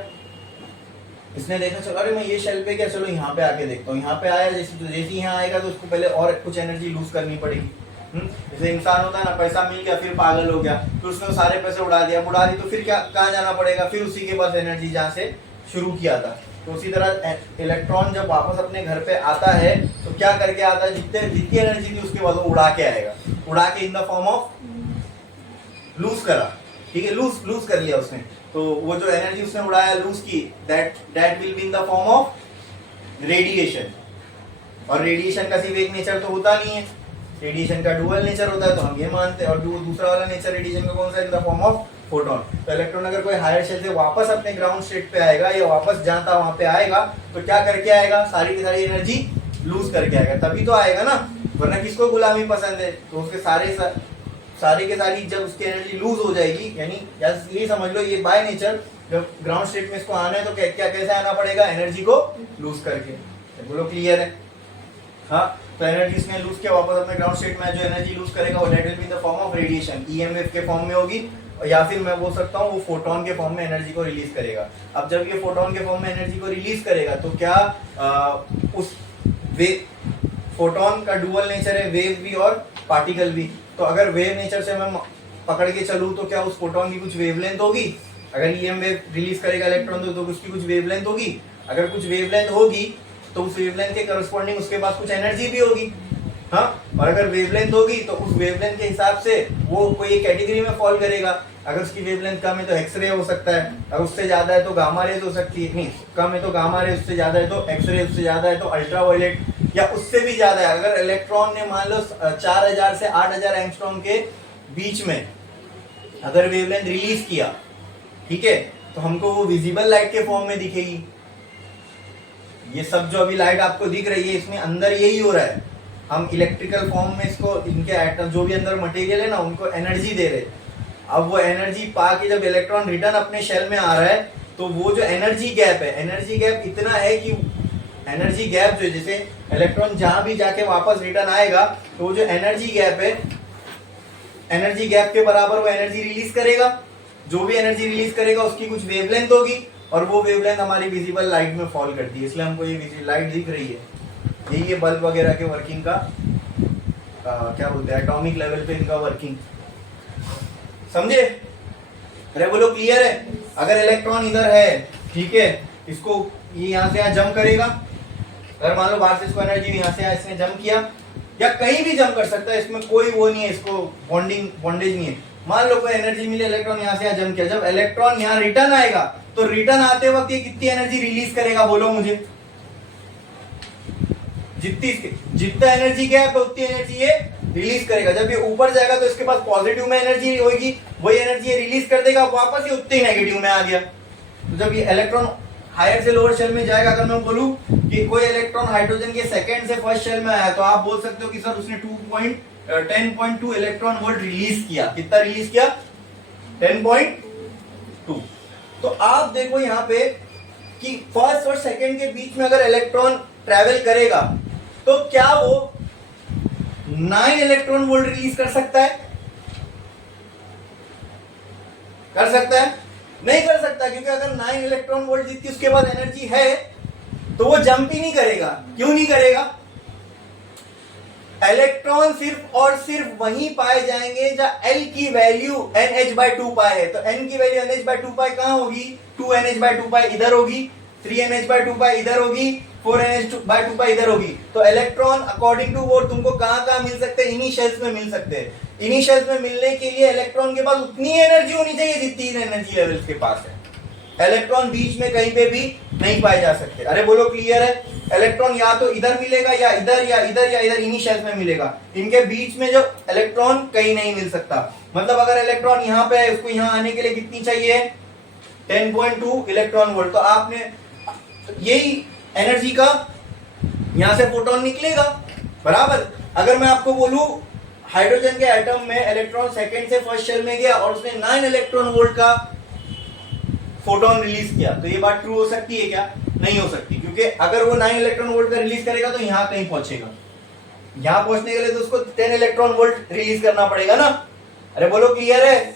इसने देखा चलो अरे मैं ये शेल पे गया, चलो यहाँ पे आके देखता हूँ, यहाँ पे आया, जैसे यहाँ आएगा तो उसको पहले और कुछ एनर्जी लूज करनी पड़ेगी। जैसे इंसान होता है ना, पैसा मिल गया फिर पागल हो गया, फिर उसने सारे पैसे उड़ा दी, तो फिर क्या कहाँ जाना पड़ेगा? फिर उसी के पास एनर्जी जहाँ से शुरू किया था, तो उसी तरह इलेक्ट्रॉन जब वापस अपने घर पे आता है तो क्या करके आता है, जितनी एनर्जी थी उसके बाद वो उड़ा के आएगा, उड़ा के in the form of loose करा, ठीक है, लूज कर लिया उसने, तो वो जो एनर्जी उसने उड़ाया लूज की, that will be in the form of radiation. और रेडिएशन का सिर्फ एक नेचर तो होता नहीं है, रेडिएशन का डुअल नेचर होता है, तो हम ये मानते हैं। और दूसरा वाला नेचर रेडिएशन का कौन सा, इन द फॉर्म ऑफ फोटोन। तो इलेक्ट्रॉन अगर कोई हायर शेल से वापस अपने ग्राउंड स्टेट पे आएगा या वापस जहां था वहां पे आएगा तो क्या करके आएगा, सारी की सारी एनर्जी लूज करके आएगा, तभी तो आएगा ना, वरना किसको गुलामी पसंद है। तो उसके सारे के सारी जब उसकी एनर्जी लूज हो जाएगी, यानी ये समझ लो ये बाय नेचर जब ग्राउंड स्टेट में इसको आना है तो क्या कैसे आना पड़ेगा, एनर्जी को लूज करके। बोलो क्लियर है? हाँ, तो एनर्जी इसने लूज किया, वापस अपने ग्राउंड स्टेट में जो एनर्जी लूज करेगा वो that will be in the form of radiation, EMF के फॉर्म में होगी, या फिर मैं बोल सकता हूँ वो फोटोन के फॉर्म में एनर्जी को रिलीज करेगा। अब जब ये फोटोन के फॉर्म में एनर्जी को रिलीज करेगा तो क्या उस फोटोन का डुअल नेचर है, वेव भी और पार्टिकल भी। तो अगर वेव नेचर से मैं पकड़ के चलूँ तो क्या उस फोटोन की कुछ वेवलेंथ होगी, अगर ईएम वेव रिलीज करेगा इलेक्ट्रॉन तो उसकी कुछ वेवलेंथ होगी, अगर कुछ वेवलेंथ होगी तो उस वेवलेंथ के करस्पॉन्डिंग उसके पास कुछ एनर्जी भी होगी। हाँ, और अगर वेवलेंथ होगी तो उस वेवलेंथ के हिसाब से वो कोई एक कैटेगरी में फॉल करेगा। अगर उसकी वेवलेंथ कम है तो एक्सरे हो सकता है, अगर उससे ज्यादा है तो गामा रेज हो सकती है, नहीं कम है तो गामा रेज, उससे ज्यादा है तो एक्सरे, उससे ज्यादा है तो अल्ट्रावायलेट, या उससे भी ज्यादा है अगर इलेक्ट्रॉन ने मान लो 4000 से 8000 एंगस्ट्रॉम के बीच में अगर वेवलेंथ रिलीज किया, ठीक है, तो हमको वो विजिबल लाइट के फॉर्म में दिखेगी। ये सब जो अभी लाइट आपको दिख रही है इसमें अंदर यही हो रहा है, हम इलेक्ट्रिकल फॉर्म में इसको, इनके एटम जो भी अंदर मटेरियल है ना उनको एनर्जी दे रहे। अब वो एनर्जी पा के जब इलेक्ट्रॉन रिटर्न अपने शेल में आ रहा है तो वो जो एनर्जी गैप है, एनर्जी गैप इतना है कि एनर्जी गैप जो जैसे इलेक्ट्रॉन जहां भी जाके वापस रिटर्न आएगा तो वो जो एनर्जी गैप है, एनर्जी गैप के बराबर वो एनर्जी रिलीज करेगा। जो भी एनर्जी रिलीज करेगा उसकी कुछ वेवलेंथ होगी और वो वेवलेंथ हमारी विजिबल लाइट में फॉल करती है, इसलिए हमको ये लाइट दिख रही है। यही है बल्ब वगैरह के वर्किंग का क्या बोलते हैं, एटॉमिक लेवल पे इनका वर्किंग, समझे? अरे बोलो क्लियर है? अगर इलेक्ट्रॉन इधर है, ठीक है, इसको ये यहाँ से यहाँ जंप करेगा, अगर मान लो बाहर से इसको एनर्जी यहाँ से इसने जंप किया, या कहीं भी जंप कर सकता है, इसमें कोई वो नहीं है, इसको बॉन्डेज नहीं है। मान लो कोई एनर्जी मिले, इलेक्ट्रॉन यहाँ से यहाँ जंप किया, जब इलेक्ट्रॉन यहाँ रिटर्न आएगा तो रिटर्न आते वक्त ये कितनी एनर्जी रिलीज करेगा, बोलो मुझे? जितना एनर्जी गैप है उतनी एनर्जी ये रिलीज करेगा। जब ये ऊपर जाएगा तो इसके पास पॉजिटिव में एनर्जी होगी, वही एनर्जी ये रिलीज कर देगा, वापस ये उतनी नेगेटिव में आ गया। तो जब ये इलेक्ट्रॉन हायर से लोअर शेल में जाएगा, अगर मैं बोलूं कि कोई इलेक्ट्रॉन हाइड्रोजन के सेकंड से फर्स्ट शेल में आया तो आप बोल सकते हो कि सर उसने 10.2 इलेक्ट्रॉन वोल्ट रिलीज किया। कितना रिलीज किया? 10.2। तो आप देखो यहाँ पे कि फर्स्ट और सेकंड के बीच में अगर इलेक्ट्रॉन ट्रेवल करेगा तो क्या वो 9 इलेक्ट्रॉन वोल्ट रिलीज कर सकता है? कर सकता है? नहीं कर सकता, क्योंकि अगर 9 इलेक्ट्रॉन वोल्ट जितनी उसके बाद एनर्जी है तो वो जंप ही नहीं करेगा। क्यों नहीं करेगा? इलेक्ट्रॉन सिर्फ और सिर्फ वहीं पाए जाएंगे जहां L की वैल्यू NH/2 पाई है। तो N की वैल्यू NH/2 पाई कहां होगी? 2NH/2 पाई इधर होगी, 3NH/2 पाई इधर होगी, 4NH/2 पाई इधर होगी। तो इलेक्ट्रॉन अकॉर्डिंग टू वो तुमको कहां मिल सकते हैं? इन्हीं शेल्स में मिल सकते हैं। इन्हीं शेल्स में मिलने के लिए इलेक्ट्रॉन के पास उतनी एनर्जी होनी चाहिए जितनी एनर्जी लेवल्स के पास है। इलेक्ट्रॉन बीच में कहीं पे भी नहीं पाए जा सकते। अरे बोलो क्लियर है? इलेक्ट्रॉन या तो इधर मिलेगा या इधर या इधर या इधर, इन्हीं शेल्स में मिलेगा। इनके बीच में जो इलेक्ट्रॉन कहीं नहीं मिल सकता। मतलब अगर इलेक्ट्रॉन यहाँ पे है, उसको यहाँ आने के लिए कितनी चाहिए? 10.2 इलेक्ट्रॉन वोल्ट। तो आपने यही एनर्जी का यहां से फोटोन निकलेगा, बराबर। अगर मैं आपको बोलूं हाइड्रोजन के एटम में इलेक्ट्रॉन सेकंड से फर्स्ट शेल में गया और उसने 9 इलेक्ट्रॉन वोल्ट का फोटोन रिलीज किया, तो ये बात ट्रू हो सकती है क्या? नहीं हो सकती, क्योंकि अगर वो 9 इलेक्ट्रॉन वोल्ट का रिलीज करेगा तो यहां कहीं पहुंचेगा। यहां पहुंचने के लिए तो उसको 10 इलेक्ट्रॉन वोल्ट रिलीज करना पड़ेगा ना। अरे बोलो क्लियर है?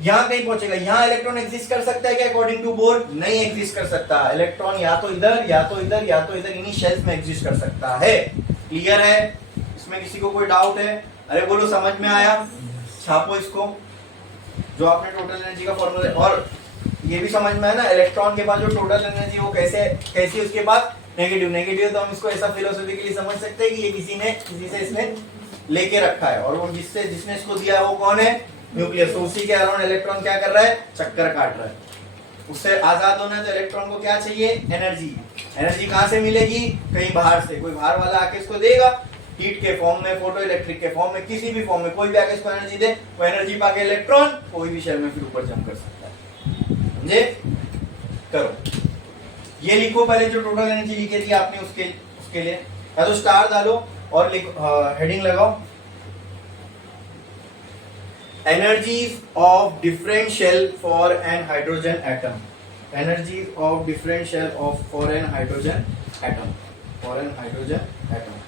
यहां कहीं पहुंचेगा। यहां इलेक्ट्रॉन एग्जिस्ट कर सकता है क्या? अकॉर्डिंग टू बोर नहीं एग्जिस्ट कर सकता। इलेक्ट्रॉन या तो इधर या तो इधर या तो इधर, इन्हीं शेल्स में एग्जिस्ट कर सकता है। क्लियर है? इसमें किसी को कोई डाउट है? अरे बोलो समझ में आया? छापो इसको, जो आपने टोटल एनर्जी का फॉर्मूला। और ये भी समझ में है ना, इलेक्ट्रॉन के पास जो टोटल एनर्जी वो कैसे कैसी उसके पास नेगेटिव। नेगेटिव तो हम इसको ऐसा फिलोसॉफिकली समझ सकते हैं कि ये किसी से इसने लेके रखा है, और वो जिसने इसको दिया है वो कौन है, न्यूक्लियस। तो उसी के अराउंड इलेक्ट्रॉन क्या कर रहा है, चक्कर काट रहा है। उससे आजाद होना है तो इलेक्ट्रॉन को क्या चाहिए, एनर्जी। एनर्जी कहां से मिलेगी, कहीं बाहर से, कोई बाहर वाला आके इसको देगा, हीट के फॉर्म में, फोटो इलेक्ट्रिक के फॉर्म में, किसी भी फॉर्म में कोई भी आके इसको एनर्जी दे, वो एनर्जी पाके इलेक्ट्रॉन कोई भी शेल में फिर ऊपर जंप कर सकता है। समझे, करो ये लिखो पहले जो टोटल एनर्जी लिखी थी आपने उसके लिए, या तो स्टार डालो और हेडिंग लगाओ, energies of differential for an hydrogen atom, energies of differential of for an hydrogen atom, for an hydrogen atom।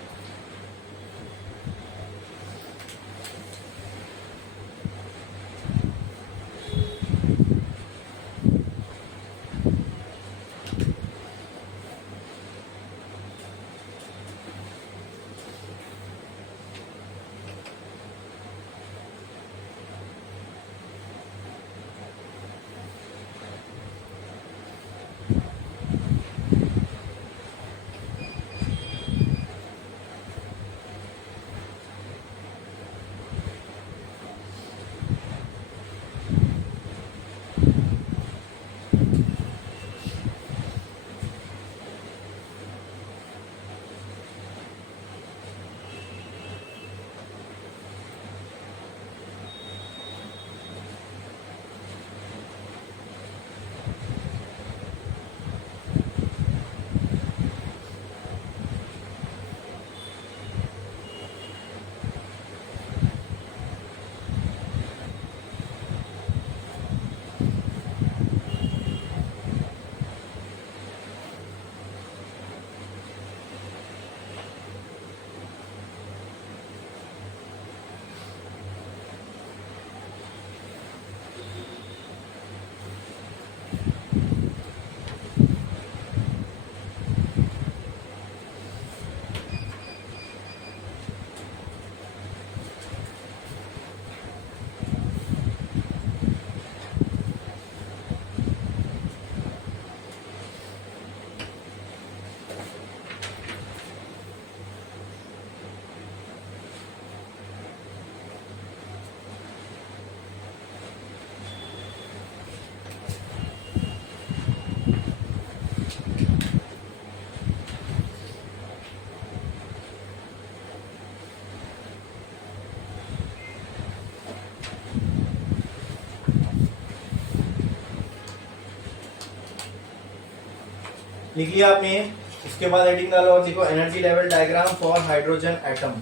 लिख लिया आपने, उसके बाद हेडिंग डालो और देखो energy level diagram for hydrogen atom.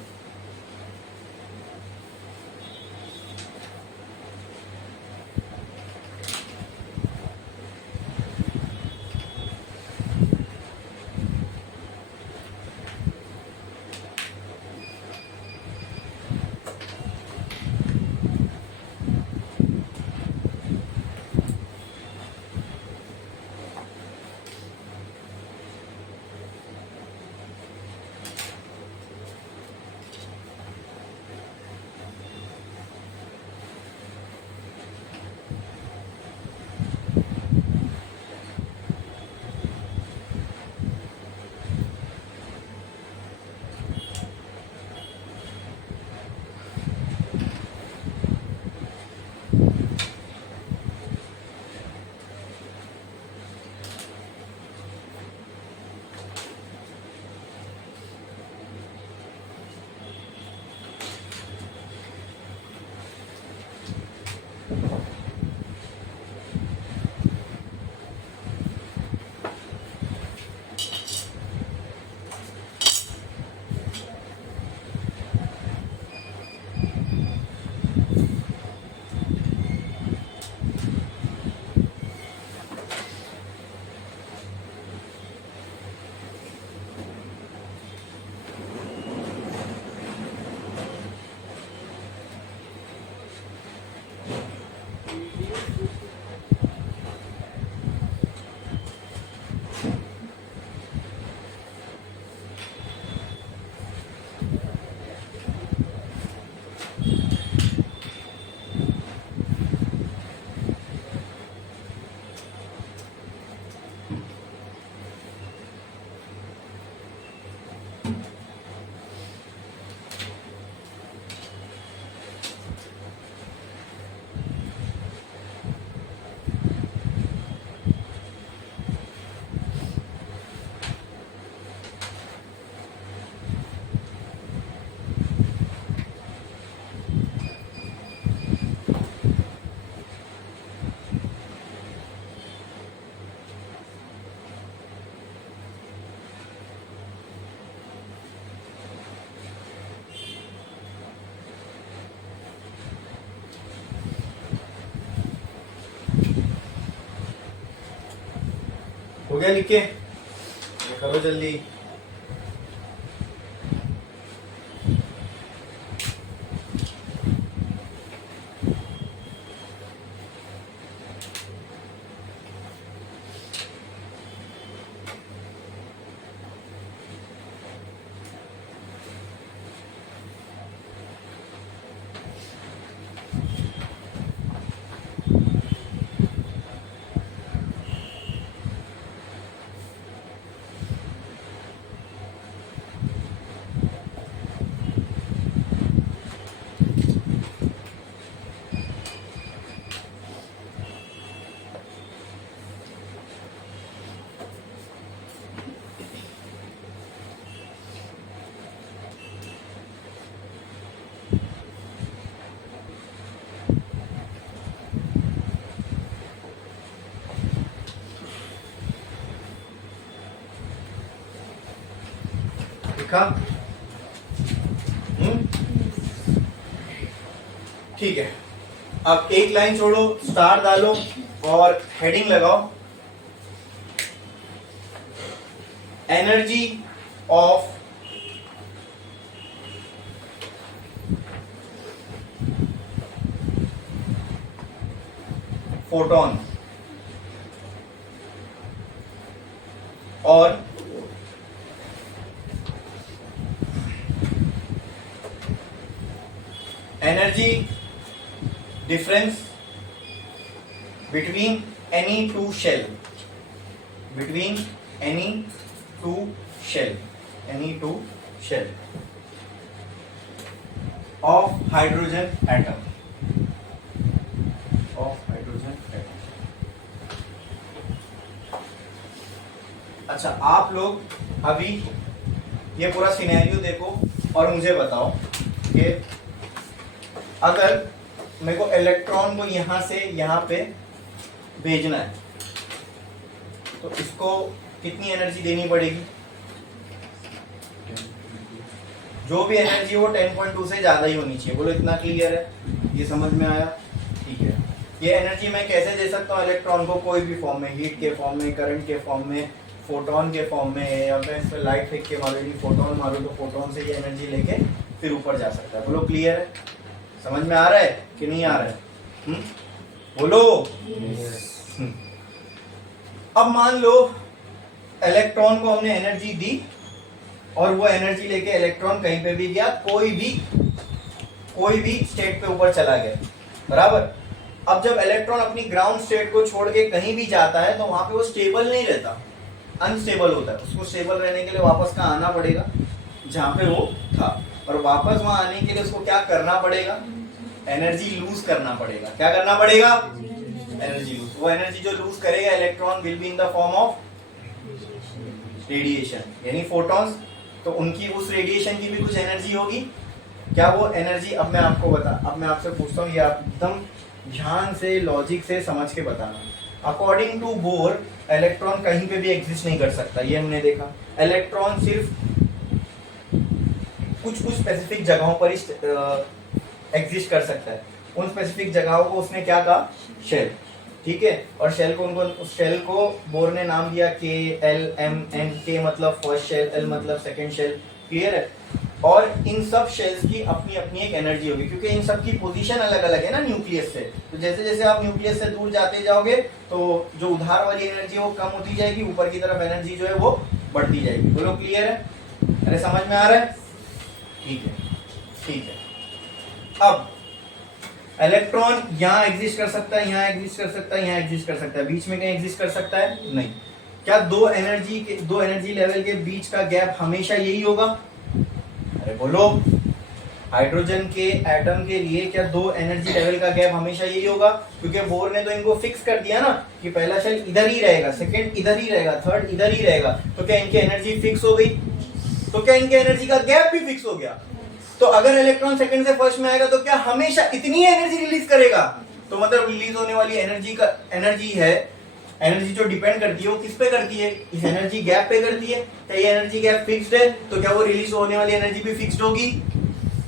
हो गया लिख के? ये करो जल्दी। लिखा? ठीक है, अब एक लाइन छोड़ो, स्टार डालो और हेडिंग लगाओ, एनर्जी ऑफ फोटॉन और energy difference between any two shell, between any two shell, any two shell of hydrogen atom, of hydrogen atom. अच्छा, आप लोग अभी ये पूरा सिनेरियो देखो और मुझे बताओ कि अगर मेरे को इलेक्ट्रॉन को यहां से यहां पे भेजना है तो इसको कितनी एनर्जी देनी पड़ेगी? जो भी एनर्जी हो 10.2 से ज्यादा ही होनी चाहिए। बोलो इतना क्लियर है? ये समझ में आया? ठीक है। ये एनर्जी मैं कैसे दे सकता हूँ इलेक्ट्रॉन को? कोई भी फॉर्म में, हीट के फॉर्म में, करंट के फॉर्म में, फोटोन के फॉर्म में, या मैं इस पर लाइट फेंक के मारूँ, फोटोन मारूँ तो फोटोन से ये एनर्जी लेके फिर ऊपर जा सकता है। बोलो क्लियर है? समझ में आ रहा है कि नहीं आ रहा है? बोलो। अब मान लो इलेक्ट्रॉन को हमने एनर्जी दी और वो एनर्जी लेके इलेक्ट्रॉन कहीं पे भी गया, कोई भी स्टेट पे ऊपर चला गया, बराबर। अब जब इलेक्ट्रॉन अपनी ग्राउंड स्टेट को छोड़ के कहीं भी जाता है तो वहां पे वो स्टेबल नहीं रहता, अनस्टेबल होता है। उसको स्टेबल रहने के लिए वापस कहाँ आना पड़ेगा? जहां पे वो था। और वापस वहां आने के लिए उसको क्या करना पड़ेगा? एनर्जी लूज करना पड़ेगा। क्या करना पड़ेगा? Energy lose. वो एनर्जी जो लूज करेगा electron will be in the form of radiation, यानी फोटॉन्स। तो उनकी उस रेडिएशन की भी कुछ एनर्जी होगी। क्या वो एनर्जी? अब मैं आपसे पूछता हूँ, ये आप एकदम ध्यान से लॉजिक से समझ के बताना। अकॉर्डिंग टू बोर इलेक्ट्रॉन कहीं पे भी एग्जिस्ट नहीं कर सकता, ये हमने देखा। इलेक्ट्रॉन सिर्फ कुछ स्पेसिफिक जगहों पर एग्जिस्ट कर सकता है। उन स्पेसिफिक जगहों को उसने क्या कहा? शेल। ठीक है। और शेल को उस शेल को बोर ने नाम दिया के, एल, एम, एन। के मतलब फर्स्ट शेल, एल मतलब सेकंड शेल। क्लियर है? और इन सब शेल्स की अपनी अपनी एक एनर्जी होगी, क्योंकि इन सब की पोजीशन अलग अलग है ना न्यूक्लियस से। तो जैसे जैसे आप न्यूक्लियस से दूर जाते जाओगे तो जो उधार वाली एनर्जी है वो कम होती जाएगी, ऊपर की तरफ एनर्जी जो है वो बढ़ती जाएगी। बोलो क्लियर है? अरे समझ में आ रहा है? ठीक है, ठीक है। अब इलेक्ट्रॉन यहाँ एग्जिस्ट कर सकता है, यहाँ एग्जिस्ट कर सकता है, यहाँ एग्जिस्ट कर सकता है, बीच में कहीं एग्जिस्ट कर सकता है? नहीं। क्या दो एनर्जी लेवल के बीच का गैप हमेशा यही होगा? अरे बोलो, हाइड्रोजन के एटम के लिए क्या दो एनर्जी लेवल का गैप हमेशा यही होगा? क्योंकि बोर ने तो इनको फिक्स कर दिया ना कि पहला शेल इधर ही रहेगा, सेकंड इधर ही रहेगा, थर्ड इधर ही रहेगा। तो क्या इनकी एनर्जी फिक्स हो गई? तो क्या इनके एनर्जी का गैप भी फिक्स हो गया? तो अगर इलेक्ट्रॉन सेकंड से फर्स्ट में आएगा तो क्या हमेशा इतनी एनर्जी रिलीज करेगा? तो मतलब रिलीज होने वाली एनर्जी जो डिपेंड करती है वो किस पे करती है? इस एनर्जी गैप पे करती है। क्या ये एनर्जी गैप फिक्स्ड है? तो क्या वो रिलीज होने वाली एनर्जी भी फिक्स्ड होगी?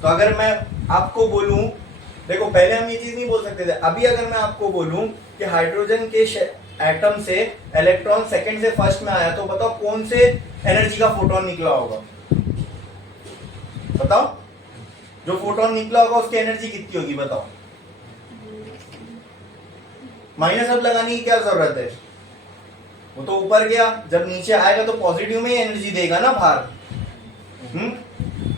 तो अगर मैं आपको बोलूं, देखो पहले हम ये चीज नहीं बोल सकते थे, अभी अगर मैं आपको बोलूं कि हाइड्रोजन के एटम से इलेक्ट्रॉन सेकंड से फर्स्ट में आया, तो बताओ कौन से एनर्जी का फोटोन निकला होगा? बताओ, जो फोटोन निकला होगा उसकी एनर्जी कितनी होगी बताओ? माइनस अब लगाने की क्या जरूरत है, वो तो ऊपर गया, जब नीचे आएगा तो पॉजिटिव में ही एनर्जी देगा ना बाहर।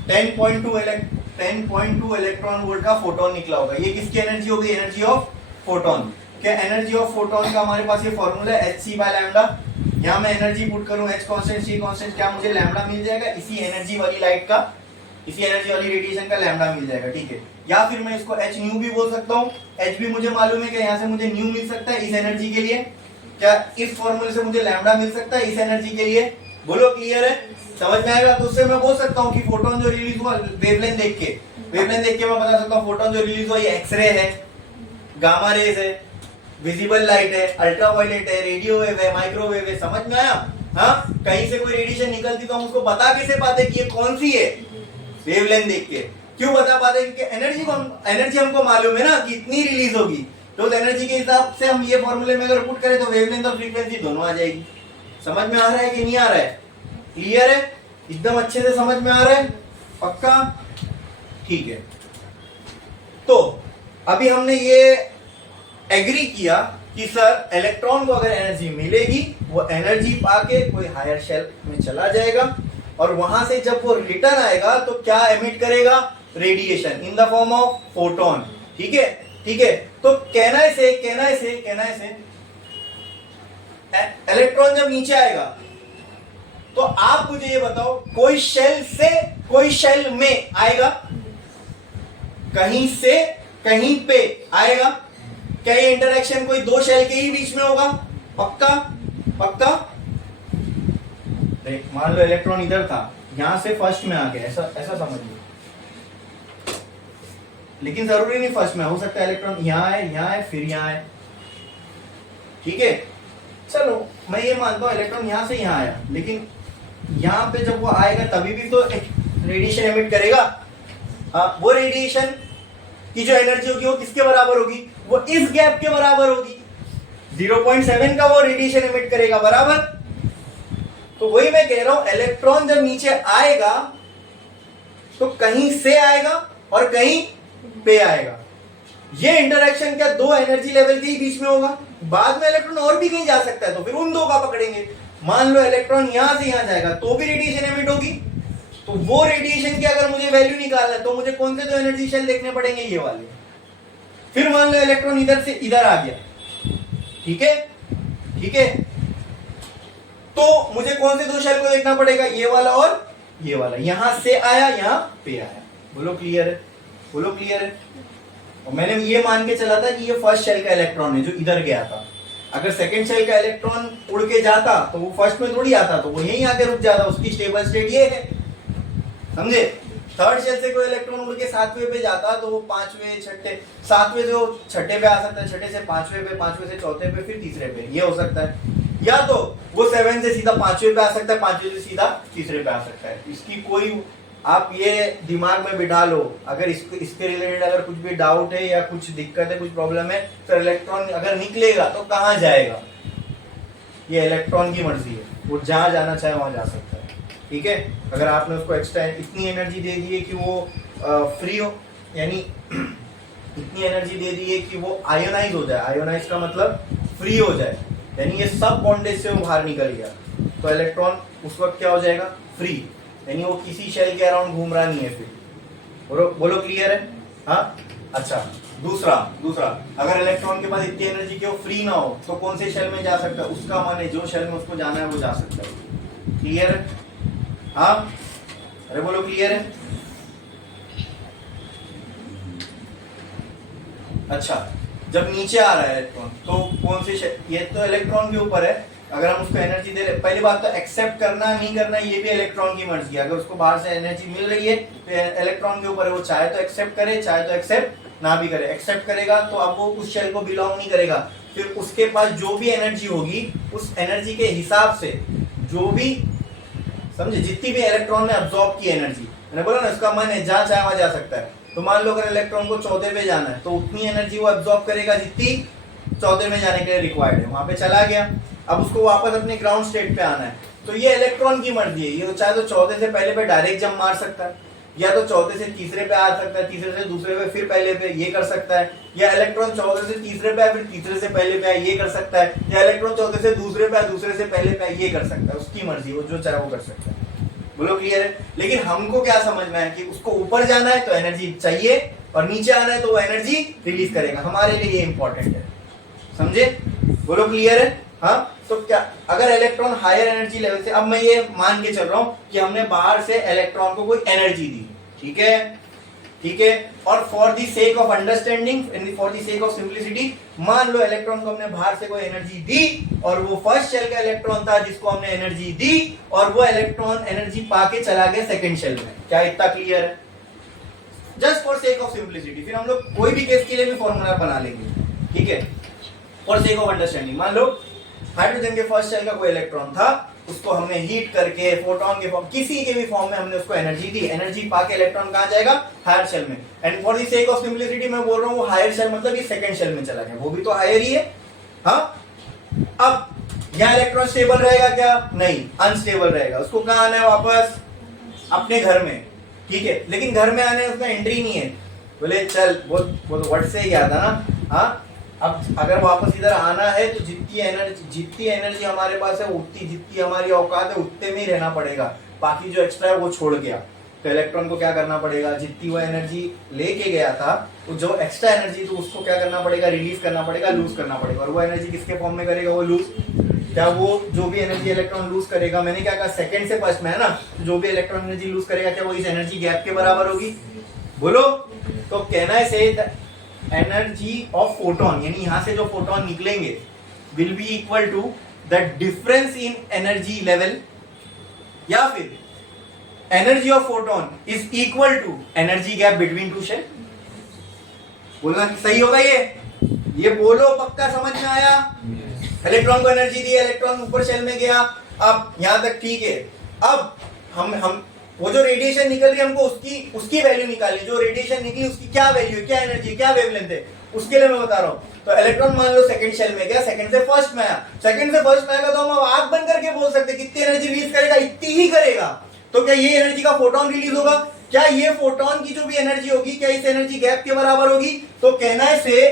10.2 इलेक्ट्रॉन वोल्ट का फोटोन निकला होगा, ये किसकी एनर्जी होगी? Energy of photon. क्या एनर्जी ऑफ फोटोन का हमारे पास ये फॉर्मूला है hc/लैम्डा। यहां मैं एनर्जी पुट करूं, h कांस्टेंट c कांस्टेंट, क्या मुझे लैम्डा मिल जाएगा? इसी एनर्जी वाली लाइट का, इसी एनर्जी वाली रेडिएशन का लैम्डा मिल जाएगा, ठीक है। या फिर मैं इसको h न्यू भी बोल सकता हूं। h भी मुझे मालूम है कि यहां से मुझे न्यू मिल सकता है इस एनर्जी के लिए। क्या इस फॉर्मूले से मुझे लैम्डा मिल सकता है इस एनर्जी के लिए? बोलो, क्लियर है? समझ में आएगा? तो उससे मैं बोल सकता हूँ कि फोटोन जो रिलीज हुआ वेवलेंथ देख के, मैं बता सकता हूँ फोटोन जो रिलीज हुआ ये एक्सरे है, गामा रेज है, विजिबल लाइट है, अल्ट्रावायलेट है, रेडियो वेव है, माइक्रोवेव है। समझ में आया? हाँ, कहीं से कोई रेडिएशन निकलती तो हम उसको बता कैसे पाते कि ये कौन सी है? वेवलेंथ देख के। क्यों बता पाते? क्योंकि एनर्जी हमको मालूम है ना कि इतनी रिलीज होगी, तो उस एनर्जी के हिसाब से हम ये फॉर्मूले में अगर पुट करें तो वेवलेंथ और फ्रीक्वेंसी दोनों आ जाएगी। समझ में आ रहा है कि नहीं आ रहा है? क्लियर है? एकदम अच्छे से समझ में आ रहा है? पक्का? ठीक है। तो अभी हमने ये एग्री किया कि सर इलेक्ट्रॉन को अगर एनर्जी मिलेगी, वो एनर्जी पाके कोई हायर शेल में चला जाएगा, और वहां से जब वो रिटर्न आएगा तो क्या एमिट करेगा? Radiation in the form of photon. ठीक है, ठीक है। तो कहना से इलेक्ट्रॉन जब नीचे आएगा तो आप मुझे ये बताओ, कोई शेल से कोई शेल में आएगा? कहीं से कहीं पे आएगा? क्या ये इंटरेक्शन कोई दो शेल के ही बीच में होगा? पक्का? पक्का? मान लो इलेक्ट्रॉन इधर था, यहां से फर्स्ट में आ गया, ऐसा समझिए। लेकिन जरूरी नहीं फर्स्ट में, हो सकता है इलेक्ट्रॉन यहां है फिर यहां है। ठीक है, चलो मैं ये मानता हूं इलेक्ट्रॉन यहां से यहां आया, लेकिन यहां पे जब वो आएगा तभी भी तो रेडिएशन एमिट करेगा। वो रेडिएशन की जो एनर्जी होगी वो किसके बराबर होगी? वो इस गैप के बराबर होगी। 0.7 का वो रेडिएशन एमिट करेगा, बराबर। तो वही मैं कह रहा हूं, इलेक्ट्रॉन जब नीचे आएगा तो कहीं से आएगा और कहीं पे आएगा। ये इंटरेक्शन क्या दो एनर्जी लेवल के ही बीच में होगा? बाद में इलेक्ट्रॉन और भी कहीं जा सकता है, तो फिर उन दो का पकड़ेंगे। मान लो इलेक्ट्रॉन यहां से यहां जाएगा तो भी रेडिएशन एमिट होगी, तो वो रेडिएशन की अगर मुझे वैल्यू निकालना है तो मुझे कौन से दो एनर्जी शेल देखने पड़ेंगे? ये वाले। फिर मान लो इलेक्ट्रॉन इधर से इधर आ गया, ठीक है, ठीक है, तो मुझे कौन से दो शेल को देखना पड़ेगा? ये वाला और ये वाला। यहां से आया, यहां पे आया। बोलो क्लियर है? बोलो क्लियर है? और मैंने ये मान के चला था कि ये फर्स्ट शेल का इलेक्ट्रॉन है जो इधर गया था। अगर सेकंड शेल का इलेक्ट्रॉन उड़ के जाता तो वो फर्स्ट में थोड़ी आता, तो वो यहीं आके रुक जाता। उसकी स्टेबल स्टेट ये है, समझे? थर्ड शेल से कोई इलेक्ट्रॉन उड़ के सातवें पे जाता तो वो पांचवें, छठे, सातवें से वो छठे पे आ सकता है, छठे से पांचवें पे, पांचवें से चौथे पे, फिर तीसरे पे, ये हो सकता है। या तो वो 7 से सीधा पांचवें पे आ सकता है, पांचवें से सीधा तीसरे पे आ सकता है। इसकी कोई, आप ये दिमाग में बिठा लो, अगर इसके रिलेटेड अगर कुछ भी डाउट है या कुछ दिक्कत है, कुछ प्रॉब्लम है, तो इलेक्ट्रॉन अगर निकलेगा तो कहां जाएगा? ये इलेक्ट्रॉन की मर्जी है, वो जहां जाना चाहे वहां जा सकता है। ठीक है, अगर आपने उसको एक्स्ट्रा इतनी एनर्जी दे दी है कि वो फ्री हो, यानी इतनी एनर्जी दे दी है कि वो आयोनाइज हो जाए। आयोनाइज का मतलब फ्री हो जाए, यानी ये सब बॉन्डेज से वो बाहर निकल गया, तो इलेक्ट्रॉन उस वक्त क्या हो जाएगा? फ्री, यानी वो किसी शेल के अराउंड घूम रहा नहीं है फिर। बोलो क्लियर है? हाँ, अच्छा। दूसरा अगर इलेक्ट्रॉन के पास इतनी एनर्जी कि वो फ्री ना हो तो कौन से शेल में जा सकता है? उसका मन है, जो शेल में उसको जाना है वो जा सकता है। क्लियर है? हाँ, अरे बोलो क्लियर है? अच्छा, जब नीचे आ रहा है इलेक्ट्रॉन तो कौन से ये तो इलेक्ट्रॉन के ऊपर है। अगर हम उसको एनर्जी दे रहे, पहली बात तो एक्सेप्ट करना नहीं करना ये भी इलेक्ट्रॉन की मर्जी है। अगर उसको बाहर से एनर्जी मिल रही है तो इलेक्ट्रॉन के ऊपर है, वो चाहे तो एक्सेप्ट करे, चाहे तो एक्सेप्ट ना भी करे। एक्सेप्ट करेगा तो अब वो उस शेल को बिलोंग नहीं करेगा, फिर उसके पास जो भी एनर्जी होगी उस एनर्जी के हिसाब से जो भी, समझे, जितनी भी इलेक्ट्रॉन ने अब्सॉर्ब की एनर्जी, मैंने बोला ना उसका मन है जहां चाहे वहां जा सकता है। तो मान लो अगर इलेक्ट्रॉन को चौथे पे जाना है तो उतनी एनर्जी वो अब्सॉर्ब करेगा जितनी 14 में जाने के लिए रिक्वायर्ड है, वहां पे चला गया। अब उसको वापस अपने ग्राउंड स्टेट पे आना है, तो ये इलेक्ट्रॉन की मर्जी है, ये चाहे तो 14 से पहले पे डायरेक्ट जंप मार सकता है, या तो 14 से तीसरे पे आ सकता है, तीसरे से दूसरे पे, फिर पहले पे, ये कर सकता है। या इलेक्ट्रॉन 14 से तीसरे पे आए, फिर तीसरे से पहले पे आए, ये कर सकता है। या इलेक्ट्रॉन 14 से दूसरे पे आए, दूसरे से पहले पे आए, ये कर सकता है। उसकी मर्जी, वो जो चाहे वो कर सकता है। बोलो क्लियर है? लेकिन हमको क्या समझना है कि उसको ऊपर जाना है तो एनर्जी चाहिए, और नीचे आना है तो वो एनर्जी रिलीज करेगा। हमारे लिए ये इंपॉर्टेंट है, समझे? बोलो क्लियर है? हाँ, तो क्या अगर इलेक्ट्रॉन हायर एनर्जी लेवल से, अब मैं ये मान के चल रहा हूं कि हमने बाहर से इलेक्ट्रॉन को कोई एनर्जी दी, ठीक है, ठीक है, और for the sake of understanding and for the sake of simplicity, मान लो इलेक्ट्रॉन को हमने बाहर से कोई एनर्जी दी, और वो फर्स्ट शेल का इलेक्ट्रॉन था जिसको हमने एनर्जी दी, और वो इलेक्ट्रॉन एनर्जी पाके चला गया सेकंड शेल में। क्या इतना क्लियर है? Just for sake of simplicity, फिर हम लोग कोई भी केस के लिए भी फॉर्मूला बना लेंगे, ठीक है, फॉर सेक ऑफ अंडरस्टैंडिंग। मान लो हाइड्रोजन के फर्स्ट शेल का कोई इलेक्ट्रॉन था, उसको हमने हीट करके फोटोन के फॉर्म, किसी के भी फॉर्म में हमने उसको एनर्जी दी, एनर्जी पाके इलेक्ट्रॉन कहां जाएगा? हायर शेल में। And for the sake of simplicity मैं बोल रहा हूं वो हायर शेल मतलब ये सेकंड शेल में चला गया, वो भी तो हायर ही है। हाँ, अब यहां इलेक्ट्रॉन स्टेबल रहेगा क्या? नहीं, अनस्टेबल रहेगा। उसको कहां आना है? वापस अपने घर में, ठीक है, लेकिन घर में आने उसमें एंट्री नहीं है। बोले चल वो तो वर्ड से ही आता ना। हाँ, अब अगर वापस इधर आना है तो जितनी एनर्जी हमारे पास है, उतनी जितनी हमारी औकात है उतने में ही रहना पड़ेगा, बाकी जो एक्स्ट्रा है वो छोड़ गया। तो इलेक्ट्रॉन को क्या करना पड़ेगा? जितनी वो एनर्जी लेके गया था, तो जो एक्स्ट्रा एनर्जी तो उसको क्या करना पड़ेगा? रिलीज करना पड़ेगा, लूज करना पड़ेगा। और वो एनर्जी किसके फॉर्म में करेगा? वो लूज। क्या वो जो भी एनर्जी इलेक्ट्रॉन लूज करेगा, मैंने क्या कहा सेकंड से फर्स्ट में है ना, जो भी इलेक्ट्रॉन एनर्जी लूज करेगा क्या वो इस एनर्जी गैप के बराबर होगी? बोलो। तो कहना है से एनर्जी ऑफ फोटोन, यानी यहां से जो फोटोन निकलेंगे will be equal to the difference in energy level, या फिर energy of photon is equal to energy gap between two shell. बोलना सही होगा ये बोलो, पक्का समझ में आया? इलेक्ट्रॉन को एनर्जी दी, इलेक्ट्रॉन ऊपर शेल में गया, अब यहां तक ठीक है। अब हम वो जो रेडिएशन निकल रही है हमको उसकी वैल्यू निकाली, जो रेडिएशन निकली उसकी क्या वैल्यू है, क्या एनर्जी, क्या वेवलेंथ है, उसके लिए मैं बता रहा हूं। तो इलेक्ट्रॉन मान लो सेकंड शेल में गया, सेकंड से फर्स्ट में आया, सेकंड से फर्स्ट में आएगा तो हम आंख बंद करके बोल सकते कितनी एनर्जी रिलीज करेगा? इतनी ही करेगा। तो क्या ये एनर्जी का फोटोन रिलीज होगा? क्या ये फोटोन की जो भी एनर्जी होगी क्या इस एनर्जी गैप के बराबर होगी? तो कहना है से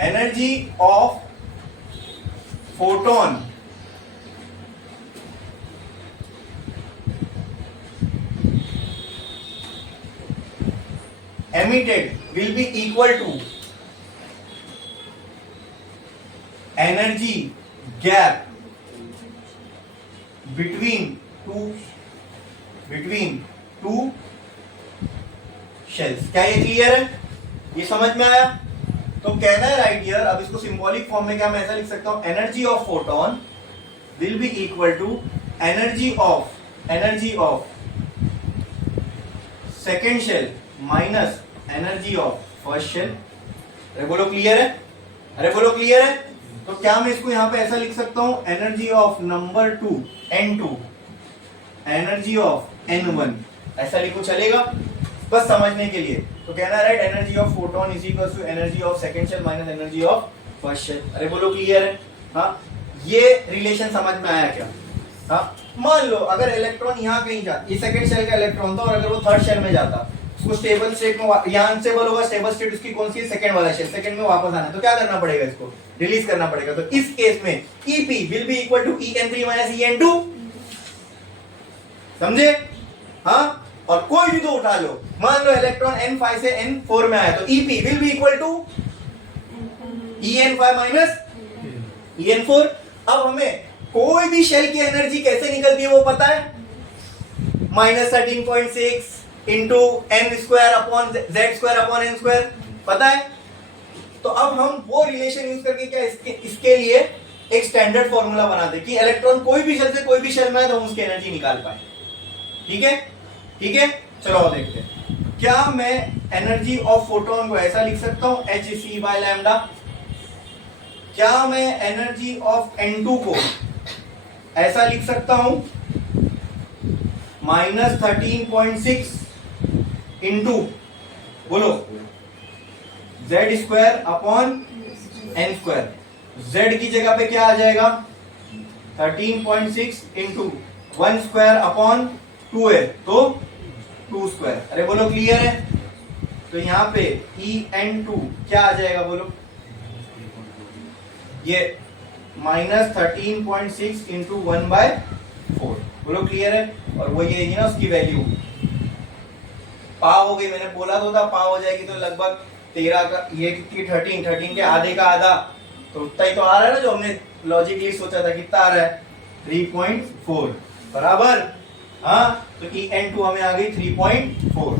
energy of photon emitted will be equal to energy gap between two shells। क्या ये क्लियर है? ये समझ में आया? तो कहना है राइट हियर, अब इसको सिंबॉलिक फॉर्म में क्या मैं ऐसा लिख सकता हूं, energy of photon will be equal to energy of second shell minus energy of first shell. अरे बोलो क्लियर है? अरे बोलो क्लियर है? तो क्या मैं इसको यहां पे ऐसा लिख सकता हूं, energy of number 2 N2 energy of N1, ऐसा लिखो चलेगा? बस समझने के लिए। तो कहना right, energy of photon is equal to energy of second shell minus energy of first shell. अरे बोलो क्लियर है? हाँ, ये रिलेशन समझ में आया क्या? हाँ, मान लो अगर इलेक्ट्रॉन यहाँ कहीं जाता, ये सेकंड शेल का इलेक्ट्रॉन था, और अगर वो थर्ड शेल में जाता, उसको स्टेबल स्टेट में, यहाँ अनस्टेबल होगा, स्टेबल स्टेट उसकी कौन सी? सेकंड वाला शेल, सेकंड में वापस आना है, तो क्या करना पड़ेगा? इसको रिलीज करना पड़ेगा। तो इस केस में EP will be equal to En3 minus En2, समझे? हाँ, और कोई भी तो उठा लो, मान लो इलेक्ट्रॉन N5 से N4 में आया, तो EP will be equal to En5 minus En4। अब हमें कोई भी शेल की एनर्जी कैसे निकलती है वो पता है, -13.6 into n square upon z square upon n square, पता है? तो अब हम वो रिलेशन यूज करके क्या इसके लिए एक स्टैंडर्ड फॉर्मूला बनाते कि इलेक्ट्रॉन कोई भी शेल से कोई भी शेल में आए तो हम उसकी एनर्जी निकाल पाए। ठीक है? ठीक है, चलो देखते हैं। क्या मैं एनर्जी ऑफ फोटोन को ऐसा लिख सकता हूं, hc/λ? क्या मैं एनर्जी ऑफ N2 को ऐसा लिख सकता हूं, -13.6 इंटू, बोलो Z square upon N square. Z की जगह पे क्या आ जाएगा 13.6 इंटू 1 स्क्वायर अपॉन 2 है तो 2 स्क्वायर। अरे बोलो क्लियर है? तो यहाँ पे EN2 क्या आ जाएगा बोलो, ये -13.6 इंटू 1/4। बोलो क्लियर है? और वो ये है ना उसकी वैल्यू पाव हो गई, मैंने बोला तो था पाव हो जाएगी, तो लगभग 13 का ये कितनी 13 के आधे का आधा, तो उतना ही तो आ रहा है ना जो हमने लॉजिकली सोचा था। कितना आ रहा है 3.4 बराबर। हाँ तो EN2 हमें आ गई 3.4।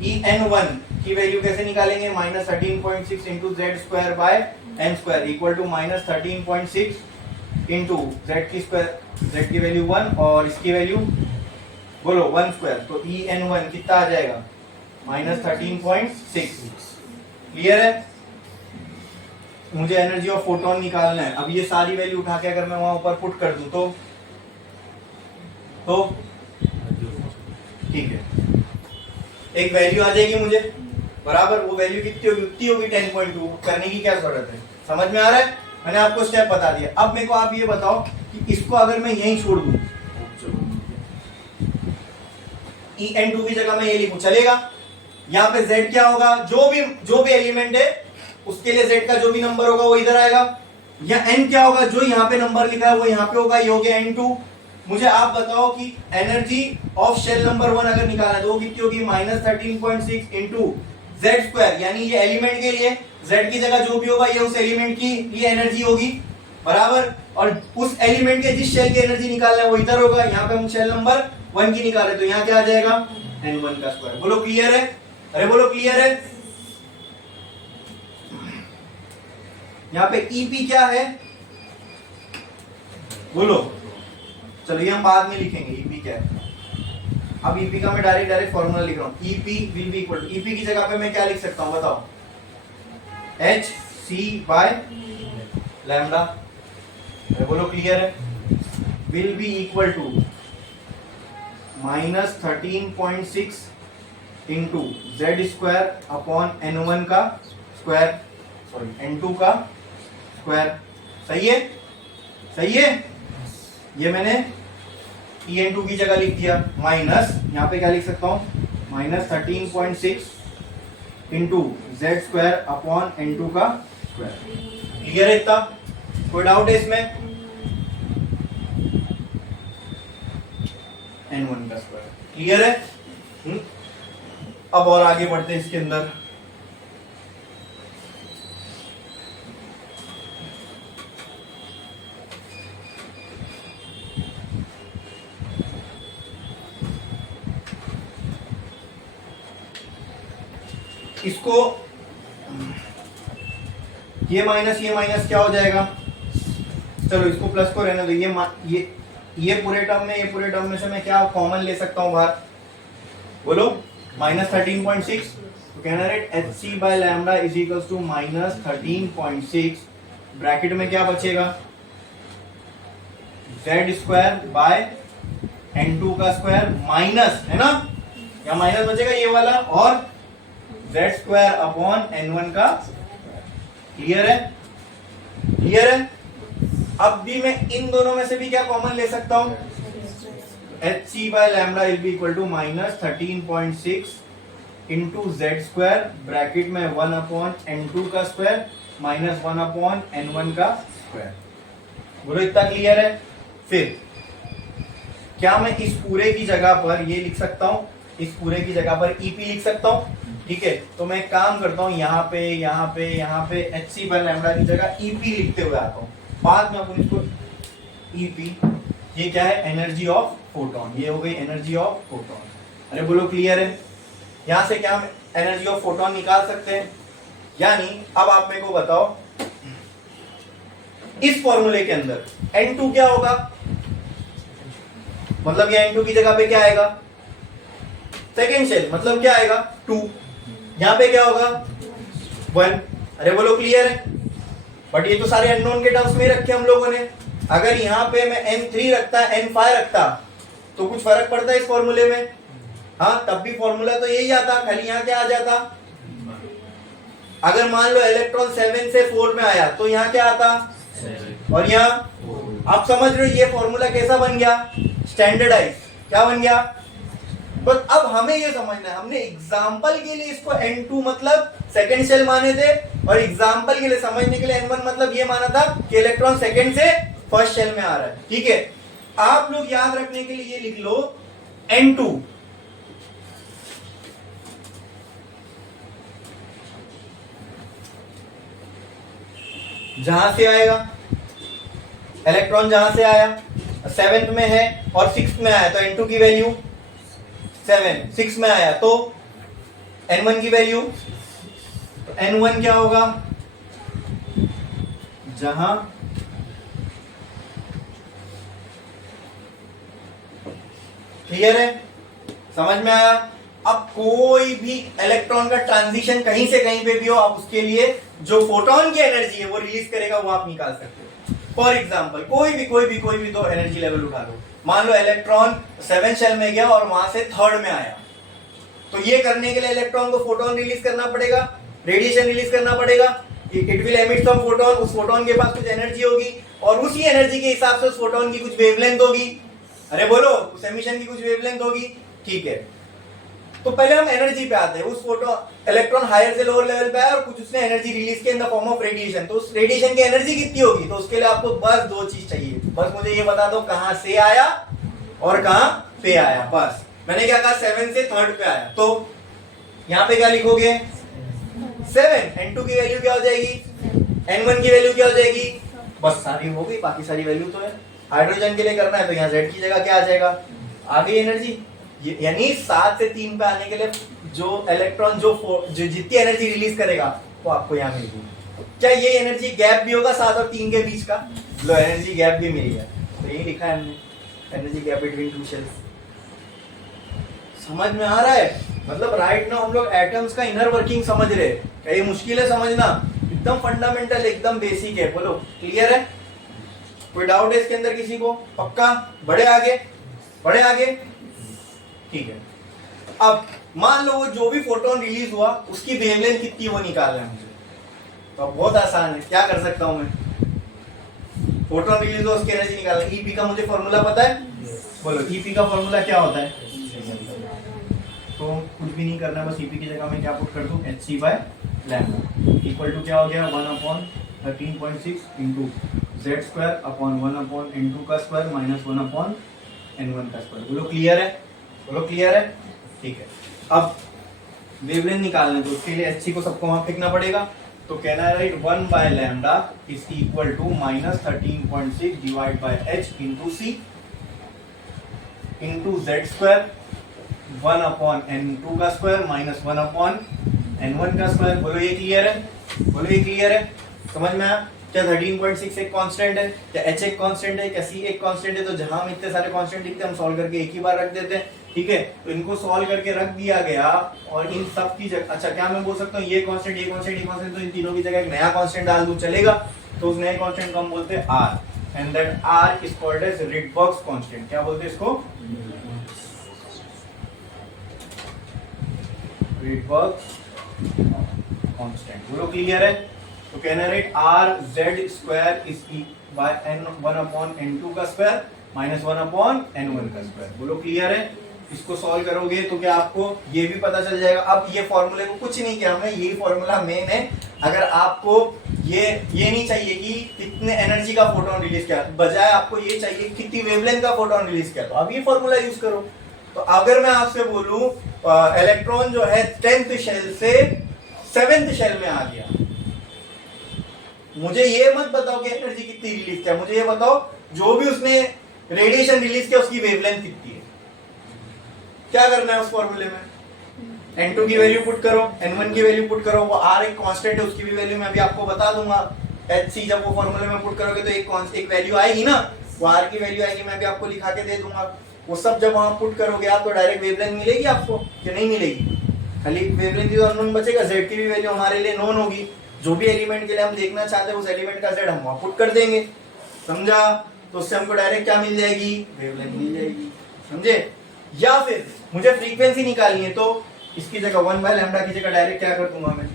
EN1 की वैल्यू कैसे निकालेंगे, -13.6 into Z square by N square equal to -13.6 into Z की स्क्वायर, जेड की वैल्यू 1 और इसकी वैल्यू बोलो 1 स्क्वायर, तो EN1 कितना आ जाएगा -13.6। क्लियर है? मुझे एनर्जी ऑफ फोटोन निकालना है। अब ये सारी वैल्यू उठा के अगर मैं वहां ऊपर पुट कर दूं तो ठीक है, एक वैल्यू आ जाएगी मुझे बराबर। वो वैल्यू कितनी होगी 10.2। करने की क्या जरूरत है, समझ में आ रहा है? मैंने आपको स्टेप बता दिया। अब मेरे को आप ये बताओ कि इसको अगर मैं यहीं छोड़ दूं, EN2 की जगह मैं ये लिखूं, चलेगा? यहाँ पे Z क्या होगा, जो भी एलिमेंट है उसके लिए Z का जो भी नंबर होगा वो इधर आएगा। या N क्या होगा, जो यहाँ पे नंबर लिखा है वो यहाँ पे होगा, ये हो गया N2। मुझे आप बताओ कि एनर्जी ऑफ शेल नंबर 1 अगर निकालना है तो वो कितनी होगी -13.6 इंटू जेड स्क्वायर, यानी ये एलिमेंट के लिए Z की जगह जो भी होगा ये उस एलिमेंट की ये एनर्जी होगी बराबर। और उस एलिमेंट के जिस शेल की एनर्जी निकालना है वो इधर होगा, यहाँ पे हम शेल नंबर 1 की निकाले तो यहाँ क्या आ जाएगा N1 का स्क्वायर। बोलो क्लियर है? अरे बोलो क्लियर है? यहाँ पे EP क्या है बोलो, चलिए हम बाद में लिखेंगे EP क्या है। अब EP का मैं डायरेक्ट फॉर्मूला लिख रहा हूं, EP will be equal to, EP की जगह पे मैं क्या लिख सकता हूं बताओ, HC/लैम्डा। बोलो क्लियर है? Will be equal to -13.6 into Z square upon N1 का स्क्वायर, सॉरी N2 का स्क्वायर। सही है? सही है? ये मैंने EN2 की जगह लिख दिया, माइनस यहाँ पे क्या लिख सकता हूँ -13.6 into Z square upon N2 का स्क्वायर। क्लियर है इतना? कोई डाउट है इसमें? N1 का स्क्वायर क्लियर है? अब और आगे बढ़ते हैं इसके अंदर। इसको ये माइनस क्या हो जाएगा, चलो इसको प्लस को रहने दो। ये पूरे टर्म में से मैं क्या कॉमन ले सकता हूं बाहर बोलो, -13.6। तो कहना है HC/लैम्डा इज इक्वल्स टू -13.6, ब्रैकेट में क्या बचेगा जेड स्क्वायर बाय N2 का स्क्वायर माइनस, है ना, या माइनस बचेगा ये वाला, और जेड स्क्वायर अपॉन N1 का। क्लियर है? क्लियर है? अब भी मैं इन दोनों में से भी क्या कॉमन ले सकता हूं, HC/लैम्डा will be equal to -13.6 into Z square, bracket में 1 अपॉन N2 का स्क्वायर माइनस 1 अपॉन N1 का स्क्वायर। बोलो इतना क्लियर है? फिर क्या मैं इस पूरे की जगह पर ये लिख सकता हूं, इस पूरे की जगह पर EP लिख सकता हूं? ठीक है, तो मैं एक काम करता हूं, यहाँ पे HC/लैम्डा की जगह EP लिखते हुए आता हूँ। बाद में अपन इसको EP, ये क्या है एनर्जी ऑफ फोटोन, ये हो गई एनर्जी ऑफ फोटोन। अरे बोलो क्लियर है? यहां से क्या हम एनर्जी ऑफ फोटोन निकाल सकते हैं? यानी अब आप मेरे को बताओ इस फॉर्मूले के अंदर N2 क्या होगा, मतलब ये N2 की जगह पे क्या आएगा सेकेंड शेल, मतलब क्या आएगा 2, यहां पे क्या होगा 1। अरे बोलो क्लियर है? बट ये तो सारे अननोन के टर्म्स में रखे हम लोगों ने। अगर यहाँ पे मैं N3 रखता N5 रखता तो कुछ फर्क पड़ता है इस फॉर्मूले में? हाँ, तब भी फॉर्मूला तो यही आता, खाली यहाँ क्या आ जाता अगर मान लो इलेक्ट्रॉन 7 से 4 में आया तो यहाँ क्या आता, और यहाँ आप समझ रहे हो ये फॉर्मूला कैसा बन गया, स्टैंडर्डाइज, क्या बन गया। बस अब हमें ये समझना है, हमने एग्जाम्पल के लिए इसको N2 मतलब सेकेंड शेल माने थे, और एग्जाम्पल के लिए समझने के लिए N1 मतलब ये माना था कि इलेक्ट्रॉन सेकेंड से फर्स्ट शेल में आ रहा है, ठीक है। आप लोग याद रखने के लिए ये लिख लो N2 जहां से आएगा, इलेक्ट्रॉन जहां से आया 7th में है और 6th में आया तो N2 की वैल्यू 7, 6 में आया तो N1 की वैल्यू, तो N1 क्या होगा, जहां क्लियर है, समझ में आया। अब कोई भी इलेक्ट्रॉन का ट्रांजिशन कहीं से कहीं पे भी हो, आप उसके लिए जो फोटोन की एनर्जी है वो रिलीज करेगा वो आप निकाल सकते हो। फॉर एग्जांपल कोई भी दो एनर्जी लेवल उठा लो, मान लो इलेक्ट्रॉन 7 शेल में गया और वहां से 3rd में आया, तो ये करने के लिए इलेक्ट्रॉन को फोटोन रिलीज करना पड़ेगा, रेडिएशन रिलीज करना पड़ेगा, it will emit some photon, उस फोटोन के पास कुछ एनर्जी होगी और उसी एनर्जी के हिसाब से उस फोटोन की कुछ वेवलेंथ होगी, अरे बोलो उस एमिशन की कुछ वेवलेंथ होगी, ठीक है। तो पहले हम एनर्जी पे आते हैं, उस फोटो इलेक्ट्रॉन हायर से लोअर लेवल पे आया और कुछ उसने एनर्जी रिलीज की इन द फॉर्म ऑफ रेडिएशन, तो उस रेडिएशन की एनर्जी कितनी होगी, तो उसके लिए आपको बस दो चीज चाहिए, बस मुझे ये बता दो कहां से आया और कहां पे आया, बस। मैंने क्या कहा 7 से 3rd पे आया, तो यहां पे क्या लिखोगे 7, N2 की वैल्यू क्या हो जाएगी, N1 की वैल्यू क्या हो जाएगी, बस सारी हो गई, बाकी सारी वैल्यू तो है। हाइड्रोजन के लिए करना है तो यहाँ Z की जगह क्या आ जाएगा, आ गई एनर्जी, यानी 7 से 3 पे आने के लिए जो इलेक्ट्रॉन जो जितनी एनर्जी रिलीज करेगा वो आपको यहाँ मिलेगी। क्या ये एनर्जी गैप भी होगा 7 और 3 के बीच का, लो एनर्जी गैप भी मिल गया, तो यही लिखा है हमने, energy gap between two shells. समझ में आ रहा है, मतलब राइट नाउ हम लोग एटम्स का इनर वर्किंग समझ रहे हैं, क्या ये मुश्किल है समझना, एकदम फंडामेंटल एकदम बेसिक है, बोलो क्लियर है, कोई डाउट है इसके अंदर किसी को, पक्का, बढ़े आगे, ठीक है। अब मान लो वो जो भी फोटोन रिलीज हुआ उसकी वेवलेंथ कितनी वो निकालना है मुझे, तो अब बहुत आसान है, क्या कर सकता हूं मैं, फोटोन रिलीज हुआ उसकी एनर्जी निकालना, ईपी का मुझे फॉर्मूला पता है, बोलो ईपी का फॉर्मूला क्या होता है, तो कुछ भी नहीं करना, बस ईपी की जगह में क्या पुट कर दूं, hc/λ इक्वल टू क्या हो गया 1/13.6 इंटू z² अपॉन 1/n2 का स्क्वायर माइनस 1/n1 का स्क्वायर। बोलो क्लियर है, ठीक है। अब वेवलेंथ निकालने तो उसके लिए hc को सबको वहां फेंकना पड़ेगा, तो कहना है right 1/λ is equal to -13.6 divide by h into c into z² 1/n2 का स्क्वायर माइनस 1/n1 का स्क्वायर। बोलो ये क्लियर है, समझ में आया। क्या 13.6 एक कांस्टेंट है, क्या h एक कांस्टेंट है, क्या c एक कांस्टेंट है, तो जहां हम इतने सारे कांस्टेंट दिखते हैं हम सॉल्व करके एक ही बार रख देते हैं, ठीक है। तो इनको सॉल्व करके रख दिया गया और इन सब की जगह, अच्छा क्या मैं बोल सकता हूँ ये कांस्टेंट तो इन तीनों की जगह एक नया कांस्टेंट डाल दूं, चलेगा। तो उस नए कांस्टेंट को हम बोलते हैं r, and that r is called as Rydberg's constant. क्या बोलते हैं इसको, रिडबर्ग्स कांस्टेंट। बोलो क्लियर है। तो कहना है right r/z² is by n1/n2 का स्क्वायर माइनस 1/n1 का स्क्वायर। बोलो क्लियर है। इसको सॉल्व करोगे तो क्या आपको ये भी पता चल जाएगा। अब ये फॉर्मूले को कुछ नहीं किया हमने, यही फॉर्मूला मेन है। अगर आपको ये नहीं चाहिए कि कितने एनर्जी का फोटोन रिलीज किया, बजाय आपको ये चाहिए कितनी वेवलेंथ का फोटोन रिलीज किया, तो अब ये फॉर्मूला यूज करो। तो अगर मैं आपसे बोलूं इलेक्ट्रॉन जो है 10th शेल से 7th शेल में आ गया, मुझे ये मत बताओ कि एनर्जी कितनी रिलीज किया, मुझे ये बताओ जो भी उसने रेडिएशन रिलीज किया उसकी वेवलेंथ कितनी है। क्या करना है उस फॉर्मूले में, n2 की वैल्यू पुट करो, n1 की वैल्यू पुट करो, वो r एक कांस्टेंट है उसकी भी वैल्यू मैं अभी आपको बता दूंगा। hc जब वो फॉर्मूले में पुट करोगे तो एक वैल्यू आएगी ना, वो r की वैल्यू आएगी, मैं अभी आपको लिखा के दे दूंगा। वो सब जब वहां पुट करोगे आप तो डायरेक्ट वेवलेंथ मिलेगी आपको कि नहीं मिलेगी, खाली वेवलेंथ तो अननोन बचेगा। z की भी वैल्यू हमारे लिए नोन होगी, जो भी एलिमेंट के लिए हम देखना चाहते हैं उस एलिमेंट का z हम वहां पुट कर देंगे, समझा। तो उससे हमको डायरेक्ट क्या मिल जाएगी, वेवलेंथ मिल जाएगी, समझे। या फिर मुझे फ्रीक्वेंसी निकालनी है तो इसकी जगह 1/λ की जगह डायरेक्ट क्या कर दूंगा मैं,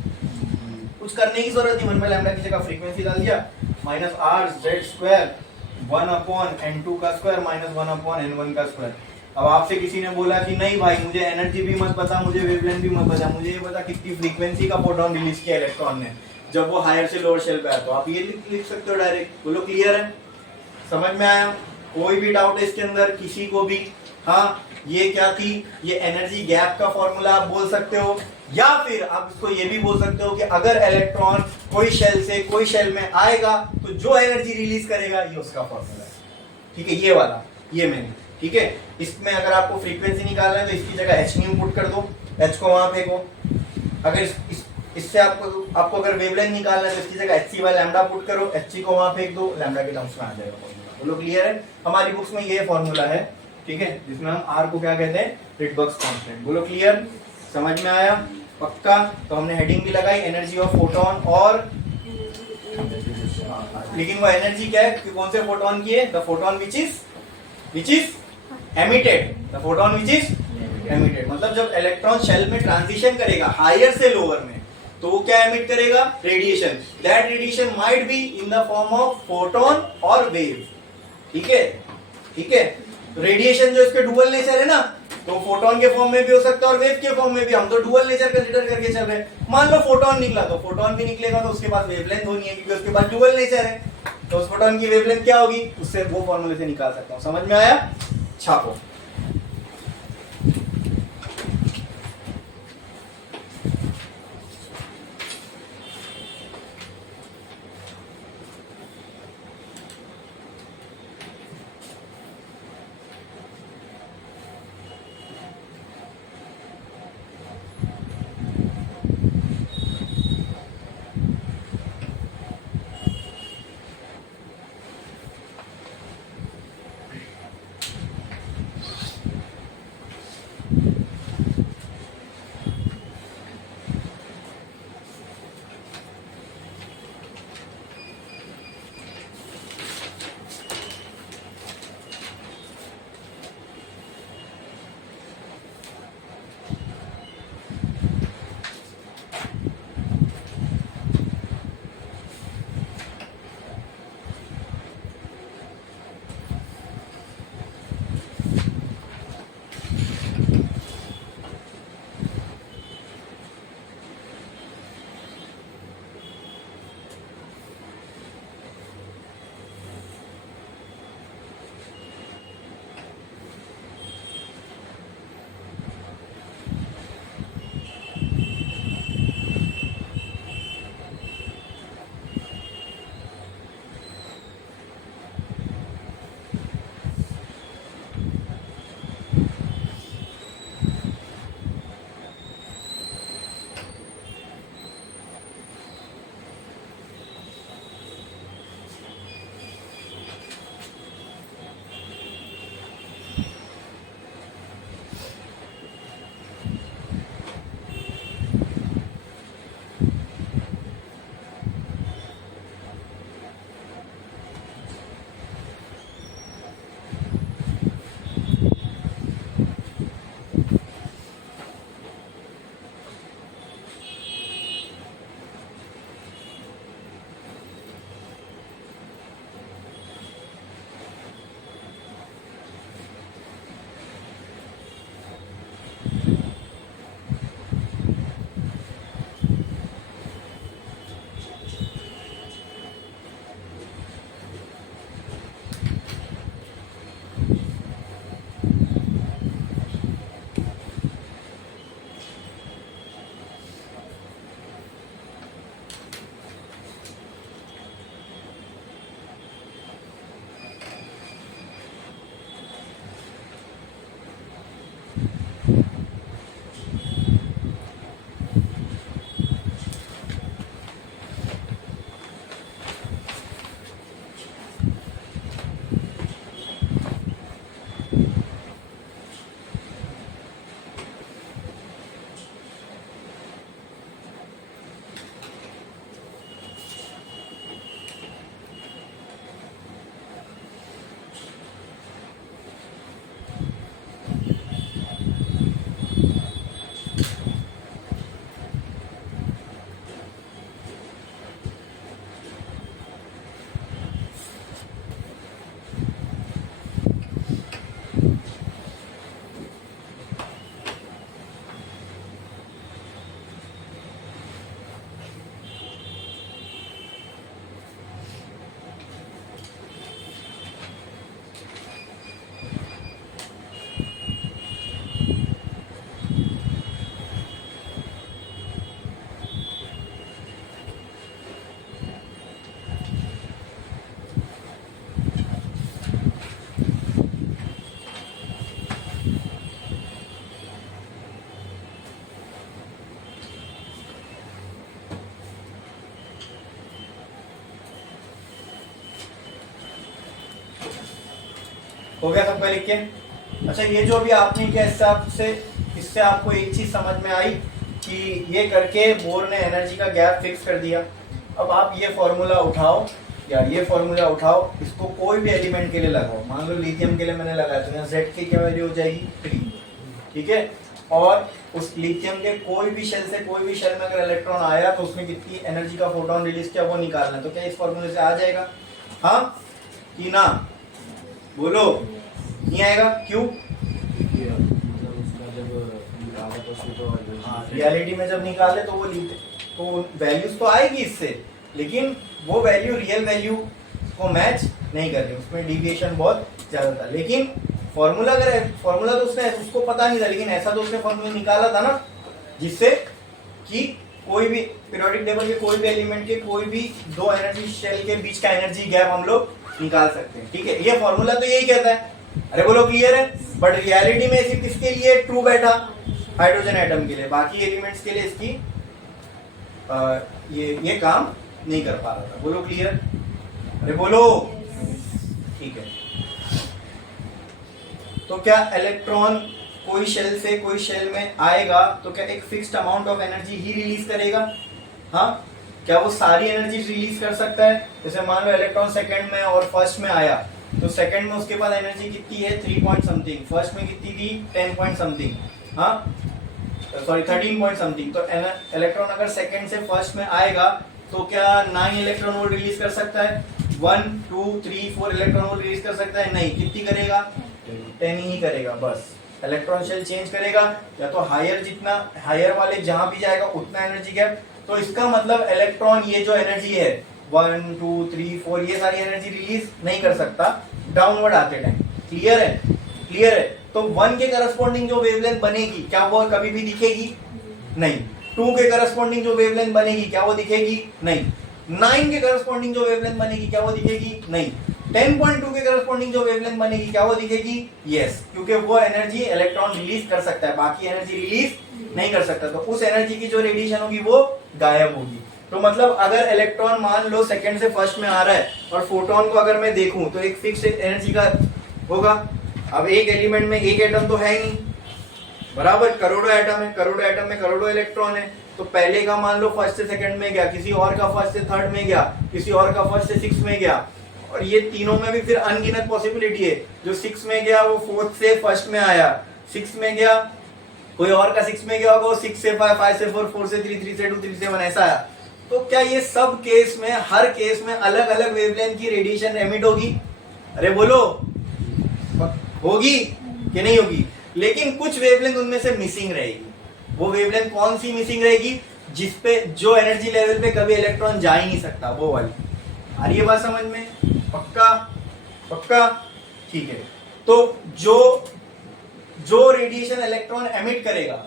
कुछ करने की जरूरत नहीं, 1 बाय लैम्डा की जगह फ्रीक्वेंसी डाल दिया minus are Z square 1 upon n2 का स्क्वायर माइनस 1 अपॉन n1 का स्क्वायर। अब आपसे किसी ने बोला कि नहीं भाई मुझे एनर्जी भी मत पता, मुझे वेवलेंथ भी मत पता, मुझे ये पता कितनी फ्रीक्वेंसी का फोटोन रिलीज किया इलेक्ट्रॉन ने जब वो हायर से लोअर शेल पे आया, तो आप ये लिख सकते हो डायरेक्ट। बोलो क्लियर है, समझ में आया? कोई भी डाउट है इसके अंदर किसी को भी? हाँ, ये क्या थी, ये एनर्जी गैप का फॉर्मूला आप बोल सकते हो, या फिर आप इसको ये भी बोल सकते हो कि अगर इलेक्ट्रॉन कोई शेल से कोई शेल में आएगा तो जो एनर्जी रिलीज करेगा ये उसका फॉर्मूला है। ठीक है, ये वाला, ये मैंने, ठीक है। इसमें अगर आपको फ्रीक्वेंसी निकालना है तो इसकी जगह h न्यू पुट कर दो, h को वहां फेंको। अगर इससे आपको अगर वेवलेंथ निकालना है तो इसकी जगह hc बाय लैम्डा पुट करो, hc को वहां फेंक दो, लैम्डा के टर्म्स में आ जाएगा फॉर्मूला। बोलो क्लियर है? हमारी बुक्स में ये फॉर्मूला है, ठीक है, जिसमें हम r को क्या कहते हैं, रिडबर्ग्स कांस्टेंट। बोलो क्लियर, समझ में आया? पक्का? तो हमने हेडिंग भी लगाई एनर्जी ऑफ फोटोन, और लेकिन वो एनर्जी क्या है, कौन से फोटोन की है? The photon which is emitted, the photon which is emitted. मतलब जब इलेक्ट्रॉन शेल में ट्रांजिशन करेगा हायर से लोअर में, तो वो क्या एमिट करेगा? Radiation. That radiation might be in the form of photon और वेव। ठीक है, ठीक है। रेडिएशन जो इसके डुअल नेचर है ना, तो फोटोन के फॉर्म में भी हो सकता है और वेव के फॉर्म में भी। हम तो डुअल नेचर कंसीडर करके चल रहे हैं। मान लो फोटोन निकला, तो फोटोन भी निकलेगा तो उसके पास वेवलेंथ होनी है, क्योंकि उसके पास डुअल नेचर है। तो उस फोटोन की वेवलेंथ क्या होगी, उससे वो फॉर्मूले से निकाल सकता हूं। समझ में आया? छापो। हो गया सबका लिख के? अच्छा, ये जो भी आपने किया इससे आपको एक चीज समझ में आई कि ये करके बोर ने एनर्जी का गैप फिक्स कर दिया। अब आप ये फॉर्मूला उठाओ या ये फॉर्मूला उठाओ, इसको कोई भी एलिमेंट के लिए लगाओ। मान लो लिथियम के लिए मैंने लगाया तो यहाँ Z की क्या वैल्यू हो जाएगी 3, ठीक है। और उस लिथियम के कोई भी शेल में अगर इलेक्ट्रॉन आया तो उसने कितनी एनर्जी का फोटोन रिलीज किया वो निकालना है। तो क्या इस फॉर्मूले से आ जाएगा? हाँ कि ना? बोलो, नहीं आएगा? क्यों? हाँ, रियलिटी में जब निकाले तो वैल्यूज तो आएगी इससे, लेकिन वो वैल्यू रियल वैल्यू को मैच नहीं कर रही, उसमें डिविएशन बहुत ज्यादा था। लेकिन फॉर्मूला तो उसको पता नहीं था, लेकिन ऐसा तो उसने फॉर्मूला निकाला था ना, जिससे कि कोई भी पीरियोडिक टेबल के कोई भी एलिमेंट के कोई भी दो एनर्जी शेल के बीच का एनर्जी गैप हम लोग निकाल सकते हैं, ठीक है। ये फॉर्मूला तो यही कहता है। अरे बोलो क्लियर है? बट रियलिटी में सिर्फ किसके लिए ट्रू बैठा? हाइड्रोजन एटम के लिए। बाकी एलिमेंट्स के लिए इसकी ये काम नहीं कर पा रहा था। बोलो क्लियर? अरे बोलो, ठीक है। तो क्या इलेक्ट्रॉन कोई शेल से कोई शेल में आएगा तो क्या एक fixed amount of energy he release करेगा? हाँ, क्या वो सारी एनर्जी रिलीज कर सकता है? जैसे मान लो इलेक्ट्रॉन सेकंड में और फर्स्ट में आया, तो सेकंड में उसके पास एनर्जी कितनी है? 3 पॉइंट समथिंग। फर्स्ट में कितनी थी? 10 पॉइंट समथिंग। हाँ सॉरी 13 पॉइंट समथिंग। तो इलेक्ट्रॉन अगर सेकंड से फर्स्ट में आएगा तो क्या 9 इलेक्ट्रॉन वोल्ट रिलीज कर सकता है? 1 2 3 4 इलेक्ट्रॉन वोल्ट रिलीज कर सकता है? नहीं। कितनी करेगा? 10 ही करेगा बस। इलेक्ट्रॉन शेल चेंज करेगा या तो हायर वाले जहां भी जाएगा उतना एनर्जी गैप। तो इसका मतलब इलेक्ट्रॉन ये जो एनर्जी है 1 2 3 4 ये सारी एनर्जी रिलीज नहीं कर सकता डाउनवर्ड आते टाइम। क्लियर है? क्लियर है। तो 1 के करस्पॉन्डिंग जो वेवलेंथ बनेगी क्या वो कभी भी दिखेगी? नहीं। 2 के करस्पॉन्डिंग जो वेवलेंथ बनेगी क्या वो दिखेगी? नहीं। 9 के करस्पॉन्डिंग जो वेवलेंथ बनेगी क्या वो दिखेगी? नहीं। 10.2 के करस्पॉन्डिंग जो वेवलेंथ बनेगी क्या वो दिखेगी? यस, क्योंकि वो एनर्जी इलेक्ट्रॉन रिलीज कर सकता है, बाकी एनर्जी रिलीज नहीं कर सकता। तो उस एनर्जी की जो रेडिएशन होगी वो गायब होगी। तो मतलब अगर इलेक्ट्रॉन मान लो सेकंड से फर्स्ट में आ रहा है और फोटोन को अगर मैं देखूं तो एक फिक्स एनर्जी का होगा। अब एक एलिमेंट में एक एटम तो है ही नहीं, बराबर करोड़ों एटम है, करोड़ों एटम में करोड़ों इलेक्ट्रॉन है। तो पहले का मान लो फर्स्ट से सेकंड में गया, किसी और का फर्स्ट से थर्ड में गया, किसी और का फर्स्ट से सिक्स में गया, और ये तीनों में भी फिर अनगिनत पॉसिबिलिटी है। जो 6 में गया वो 4th से फर्स्ट में आया, 6 में गया कोई और का 6 में गया होगा वो 6 से 5, 5 से 4, 4 से 3, 3 से 2, 3 से 1 ऐसा आया। तो क्या ये सब केस में हर केस में अलग अलग वेवलेंथ की रेडिएशन एमिट होगी? अरे बोलो, होगी कि नहीं होगी? लेकिन कुछ वेवलेंथ उनमें से मिसिंग रहेगी। वो वेवलेंथ कौन सी मिसिंग रहेगी? जिसपे जो एनर्जी लेवल पे कभी इलेक्ट्रॉन जा ही नहीं सकता, वो वाली। आ रही है बात समझ में? पक्का? पक्का? ठीक है। तो जो रेडिएशन इलेक्ट्रॉन एमिट करेगा,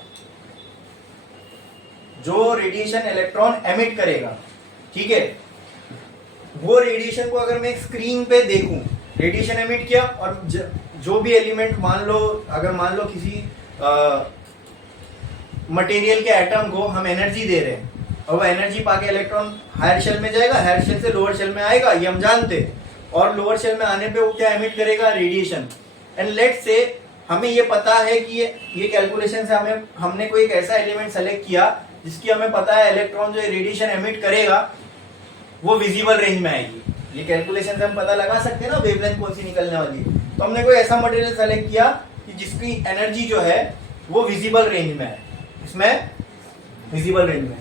जो रेडिएशन इलेक्ट्रॉन एमिट करेगा, ठीक है, वो रेडिएशन को अगर मैं स्क्रीन पे देखूं, रेडिएशन एमिट किया और जो भी एलिमेंट मान लो किसी मटेरियल के एटम को हम एनर्जी दे रहे हैं और वो एनर्जी पाके इलेक्ट्रॉन हायर शेल में जाएगा, हायर शेल से लोअर शेल में आएगा, ये हम जानते हैं। और लोअर शेल में आने पे वो क्या एमिट करेगा? रेडिएशन। एंड लेट्स से हमें ये पता है कि ये कैलकुलेशन से हमने कोई एक ऐसा एलिमेंट सेलेक्ट किया जिसकी हमें पता है इलेक्ट्रॉन जो रेडिएशन एमिट करेगा वो विजिबल रेंज में आएगी। ये कैलकुलेशन से हम पता लगा सकते हैं ना वेवलेंथ कौन सी निकलने वाली है। तो हमने कोई ऐसा मटेरियल सेलेक्ट किया कि जिसकी एनर्जी जो है वो विजिबल रेंज में है, इसमें विजिबल रेंज में,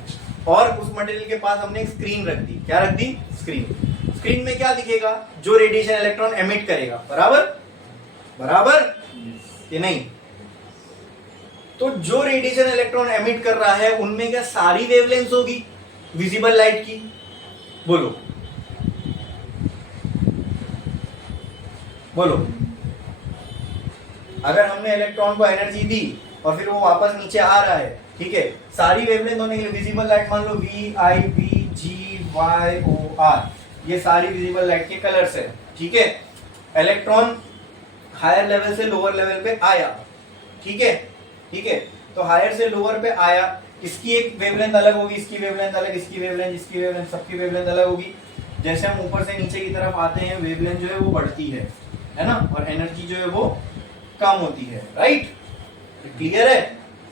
और उस मटेरियल के पास हमने एक स्क्रीन रख दी। क्या रख दी? स्क्रीन। स्क्रीन में क्या दिखेगा? जो रेडिएशन इलेक्ट्रॉन एमिट करेगा। बराबर? बराबर कि नहीं? तो जो रेडिएशन इलेक्ट्रॉन एमिट कर रहा है उनमें क्या सारी वेवलेंथ होगी विजिबल लाइट की? बोलो बोलो। अगर हमने इलेक्ट्रॉन को एनर्जी दी और फिर वो वापस नीचे आ रहा है, ठीक है, सारी वेवलेंथ होने के लिए विजिबल लाइट मान लो VI V G Y O R, ये सारी विजिबल लाइट के कलर्स है, ठीक है। इलेक्ट्रॉन हायर लेवल से लोअर लेवल पे आया, ठीक है, ठीक है। तो हायर से लोअर पे आया, इसकी एक वेवलेंथ अलग होगी, इसकी वेवलेंथ अलग, इसकी वेवलेंथ सबकी वेवलेंथ अलग होगी। जैसे हम ऊपर से नीचे की तरफ आते हैं वेवलेंथ जो है वो बढ़ती है, है ना, और एनर्जी जो है वो कम होती है, राइट? क्लियर है?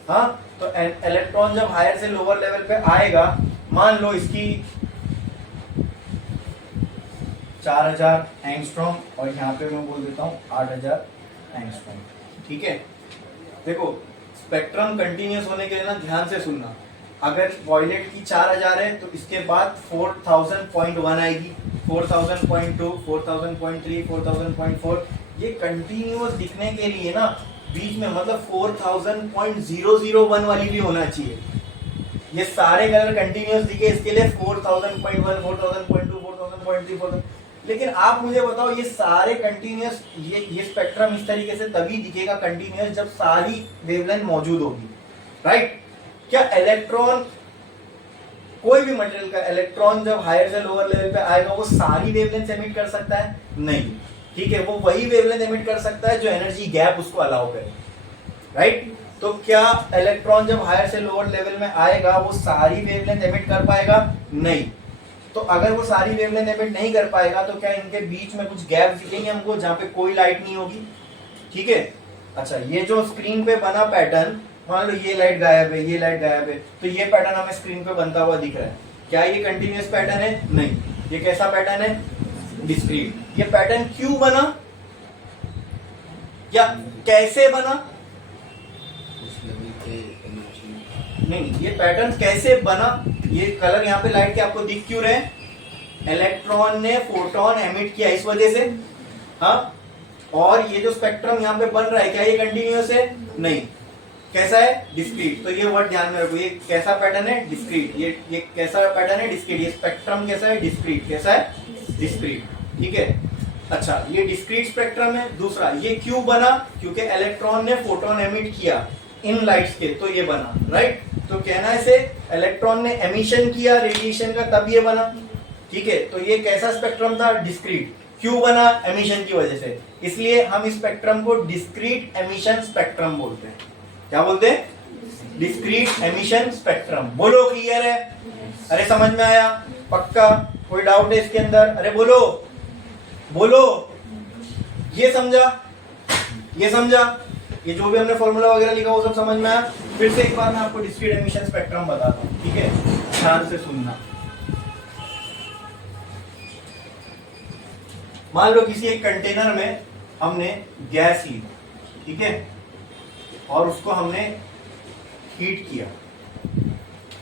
हाँ, तो इलेक्ट्रॉन जब हायर से लोअर लेवल पे आएगा, मान लो इसकी 4000 एंगस्ट्रॉम और यहाँ पे मैं बोल देता हूँ 8000 एंगस्ट्रॉम, ठीक है? देखो, स्पेक्ट्रम कंटिन्यूस होने के लिए ना ध्यान से सुनना, अगर वॉयलेट की 4000 है तो इसके बाद 4000.1 आएगी, 4000.2, 4000.3, 4000.4, ये कंटिन्यूस दिखने के लिए ना बीच में मतलब 4000.001 वाली भी होना चाहिए। ये सारे कलर कंटिन्यूस दिखे, इसके लिए 4000.1, 4000.2, 4000.3, 4000। लेकिन आप मुझे बताओ, ये सारे कंटिन्यूस, ये स्पेक्ट्रम इस तरीके से तभी दिखेगा कंटिन्यूस जब सारी वेवलेंथ मौजूद होगी, राइट? क्या इलेक्ट्रॉन, कोई भी मटेरियल का इलेक्ट्रॉन जब हायर से लोअर लेवल पे आएगा वो सारी वेवलेंथ एमिट कर सकता है? नहीं, ठीक है? वो वही वेवलेंथ एमिट कर सकता है जो एनर्जी गैप उसको अलाउ करे, राइट? तो क्या इलेक्ट्रॉन जब हायर से लोअर लेवल में आएगा वो सारी वेवलेंथ एमिट कर पाएगा? नहीं। तो अगर वो सारी वेवलेंथ एमिट नहीं कर पाएगा तो क्या इनके बीच में कुछ गैप दिखेंगे हमको जहां पे कोई लाइट नहीं होगी, ठीक है? अच्छा, ये जो स्क्रीन पे बना पैटर्न, मान लो ये लाइट गायब है, ये लाइट गायब है, तो ये पैटर्न हमें स्क्रीन पे बनता हुआ दिख रहा है। क्या ये कंटिन्यूअस पैटर्न है? नहीं। ये कैसा पैटर्न है? डिस्क्रीट। ये पैटर्न क्यों बना या कैसे बना? नहीं, ये पैटर्न कैसे बना? ये कलर यहाँ पे लाइट के आपको दिख क्यों रहे? इलेक्ट्रॉन ने फोटोन एमिट किया इस वजह से, हाँ? और ये जो स्पेक्ट्रम यहाँ पे बन रहा है, क्या ये कंटिन्यूअस है? नहीं। कैसा है? डिस्क्रीट। तो ये वर्ड ध्यान में रखो, ये कैसा पैटर्न है? डिस्क्रीट। ये कैसा पैटर्न है? डिस्क्रीट। ये स्पेक्ट्रम कैसा है? डिस्क्रीट। कैसा है? डिस्क्रीट, ठीक है? अच्छा, ये डिस्क्रीट स्पेक्ट्रम है। दूसरा, ये क्यों बना? क्योंकि इलेक्ट्रॉन ने फोटोन एमिट किया इन लाइट्स के, तो ये बना, राइट? तो कहना है से इलेक्ट्रॉन ने एमिशन किया रेडिएशन का, तब ये बना, ठीक है? तो ये कैसा स्पेक्ट्रम था? डिस्क्रीट। क्यों बना? एमिशन की वजह से। इसलिए हम इस स्पेक्ट्रम को डिस्क्रीट एमिशन स्पेक्ट्रम बोलते हैं। क्या बोलते हैं? Discrete emission spectrum. बोलो, क्लियर है? अरे समझ में आया? पक्का? कोई डाउट है इसके अंदर? अरे बोलो बोलो। ये समझा? ये समझा? ये जो भी हमने फॉर्मूला वगैरह लिखा वो सब समझ में आया? फिर से एक बार मैं आपको डिस्क्रीट एमिशन स्पेक्ट्रम बताता हूँ, ठीक है? ध्यान से सुनना। मान लो किसी एक कंटेनर में हमने गैस ली, ठीक है? और उसको हमने हीट किया,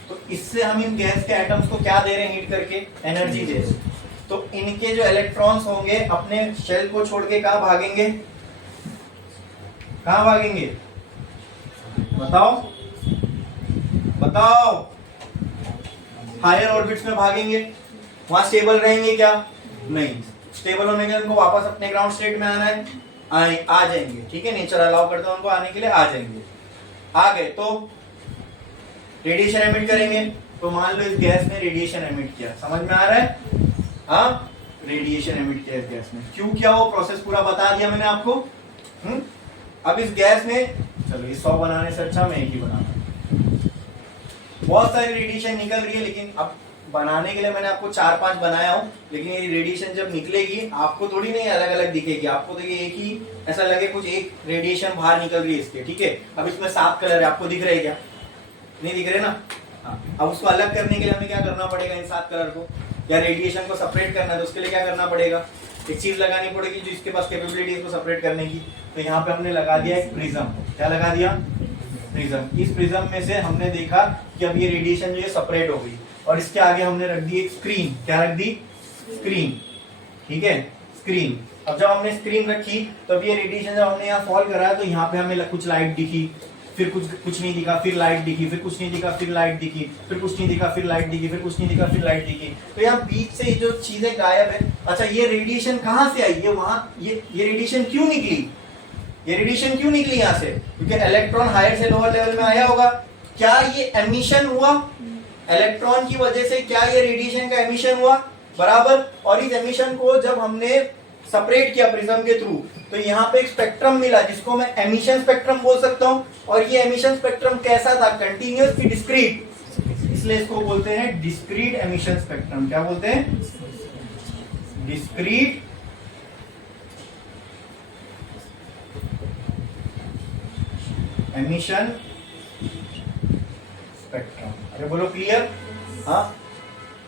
तो इससे हम इन गैस के एटम्स को क्या दे रहे हैं? हीट करके एनर्जी दे रहे हैं। तो इनके जो इलेक्ट्रॉन्स होंगे अपने शेल को छोड़ के कहां भागेंगे? कहां भागेंगे? बताओ बताओ। हायर ऑर्बिट्स में भागेंगे। वहां स्टेबल रहेंगे क्या? नहीं। स्टेबल होने के लिए उनको वापस अपने ग्राउंड स्टेट में आना है, आ जाएंगे, ठीक है? नेचर अलाउ करता है उनको आने के लिए, आ जाएंगे। आ गए तो रेडिएशन एमिट करेंगे। तो मान लो इस गैस ने रेडिएशन एमिट किया, समझ में आ रहा है? हाँ, रेडिएशन एमिट किया इस गैस ने। क्यों किया वो प्रोसेस पूरा बता दिया मैंने आपको। अब इस गैस ने, चलो ये 100 बनाने से अच्छा मैं एक ही बनाता। बहुत सारी रेडिएशन निकल रही है, लेकिन अब बनाने के लिए मैंने आपको 4-5 बनाया हूं, लेकिन ये रेडिएशन जब निकलेगी आपको थोड़ी नहीं अलग अलग दिखेगी, आपको तो ये एक ही ऐसा लगे कुछ एक रेडिएशन बाहर निकल रही है इसके, ठीक है? अब इसमें 7 कलर है, आपको दिख रहे क्या? नहीं दिख रहे ना? हाँ, अब उसको अलग करने के लिए हमें क्या करना पड़ेगा? इन 7 कलर को या रेडिएशन को सेपरेट करना है तो उसके लिए क्या करना पड़ेगा? एक चीज लगानी पड़ेगी जो इसके पास कैपेबिलिटी है इसको सेपरेट करने की। तो यहाँ पे हमने लगा दिया एक प्रिज्म। क्या लगा दिया? प्रिज्म। इस प्रिज्म में से हमने देखा कि अब ये रेडिएशन जो है सेपरेट हो गई, और इसके आगे हमने रख दी एक स्क्रीन। क्या रख दी? स्क्रीन, ठीक है? स्क्रीन। अब जब हमने स्क्रीन रखी तो अब ये रेडिएशन जब हमने यहाँ फॉल करा तो यहाँ पे हमें कुछ लाइट दिखी, फिर कुछ नहीं दिखा, फिर लाइट दिखी, फिर कुछ नहीं दिखा, फिर लाइट दिखी, फिर कुछ नहीं दिखा, फिर लाइट दिखी, फिर कुछ नहीं दिखा, फिर लाइट दिखी। तो यहाँ बीच से जो चीजें गायब है। अच्छा, ये रेडिएशन कहाँ से आई? ये वहां ये रेडिएशन क्यों निकली? ये रेडिएशन क्यों निकली यहाँ से? क्योंकि इलेक्ट्रॉन हायर से लोअर लेवल में आया होगा। क्या ये एमिशन हुआ? इलेक्ट्रॉन की वजह से क्या ये रेडिएशन का एमिशन हुआ? बराबर। और इस एमिशन को जब हमने सेपरेट किया प्रिज्म के थ्रू तो यहाँ पे एक स्पेक्ट्रम मिला जिसको मैं एमिशन स्पेक्ट्रम बोल सकता हूँ। और ये एमिशन स्पेक्ट्रम कैसा था? कंटिन्यूअस की डिस्क्रीट? इसलिए इसको बोलते हैं डिस्क्रीट एमिशन स्पेक्ट्रम। क्या बोलते हैं? Discrete emission spectrum. अरे बोलो क्लियर? हाँ,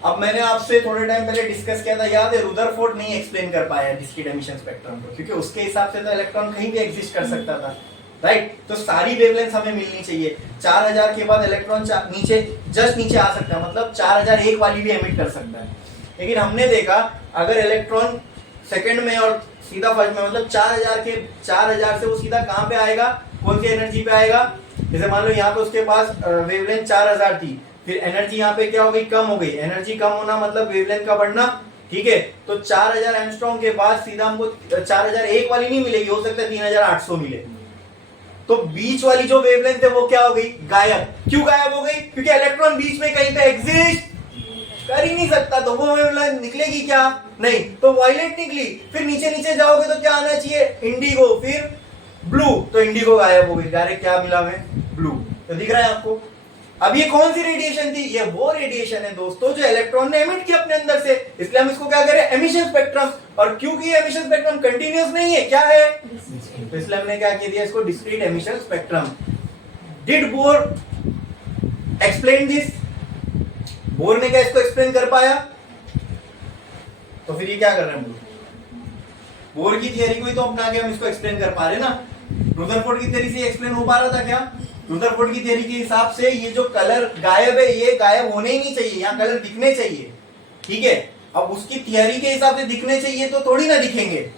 अब मैंने आपसे थोड़े टाइम पहले डिस्कस किया था, याद है? रुदरफोर्ड नहीं एक्सप्लेन कर पाया डिस्क्रीट एमिशन स्पेक्ट्रम को, क्योंकि उसके हिसाब से तो इलेक्ट्रॉन कहीं भी एग्जिस्ट कर सकता था, राइट? तो सारी वेवलेंथ हमें मिलनी चाहिए। 4000 के बाद इलेक्ट्रॉन नीचे, जस्ट नीचे आ सकता है, मतलब 4001 वाली भी एमिट कर सकता है। लेकिन हमने देखा अगर इलेक्ट्रॉन सेकंड में और सीधा फर्स्ट में, मतलब 4000 से वो सीधा कहाँ पे आएगा, कौन सी एनर्जी पे आएगा? जैसे मान लो यहाँ पे उसके पास वेवलेंथ 4000 थी, फिर एनर्जी यहाँ पे क्या हो गई? कम हो गई। एनर्जी कम होना मतलब वेवलेंथ का बढ़ना, ठीक है? तो 4000 एंगस्ट्रॉम के बाद सीधा हमको 4001 वाली नहीं मिलेगी, हो सकता है 3800 मिले। तो बीच वाली जो वेवलेंथ है वो क्या हो गई? गायब। क्यों गायब हो गई? क्योंकि इलेक्ट्रॉन बीच में कहीं पे एग्जिस्ट कर ही नहीं सकता, तो वो वेवलेंथ निकलेगी क्या? नहीं। तो वायलेट निकली, फिर नीचे नीचे जाओगे तो क्या आना चाहिए? इंडिगो, फिर ब्लू, तो इंडिगो गायब हो गई। डायरेक्ट क्या मिला हमें? ब्लू। तो दिख रहा है आपको? अब ये कौन सी रेडिएशन थी? ये वो रेडिएशन है दोस्तों जो इलेक्ट्रॉन ने एमिट किया अपने अंदर से, इसलिए हम इसको क्या करें? Emission spectrum. और क्योंकि ये एमिशन स्पेक्ट्रम कंटीन्यूअस नहीं है, क्या है? तो इसलिए हमने क्या कह दिया इसको? Discrete emission spectrum. Did bore explain this? Bore ने क्या इसको एक्सप्लेन कर पाया? तो फिर ये क्या कर रहे हैं? बोर की थियरी को ही तो अपना के हम इसको एक्सप्लेन कर पा रहे ना। रुदरफोर्ड की थियरी से एक्सप्लेन हो पा रहा था क्या? रुदरफोर्ड की थियरी के हिसाब से ये जो कलर गायब है, ये गायब होने ही नहीं चाहिए, यहाँ कलर दिखने चाहिए, ठीक है? अब उसकी थियरी के हिसाब से दिखने चाहिए तो थोड़ी ना दिखेंगे।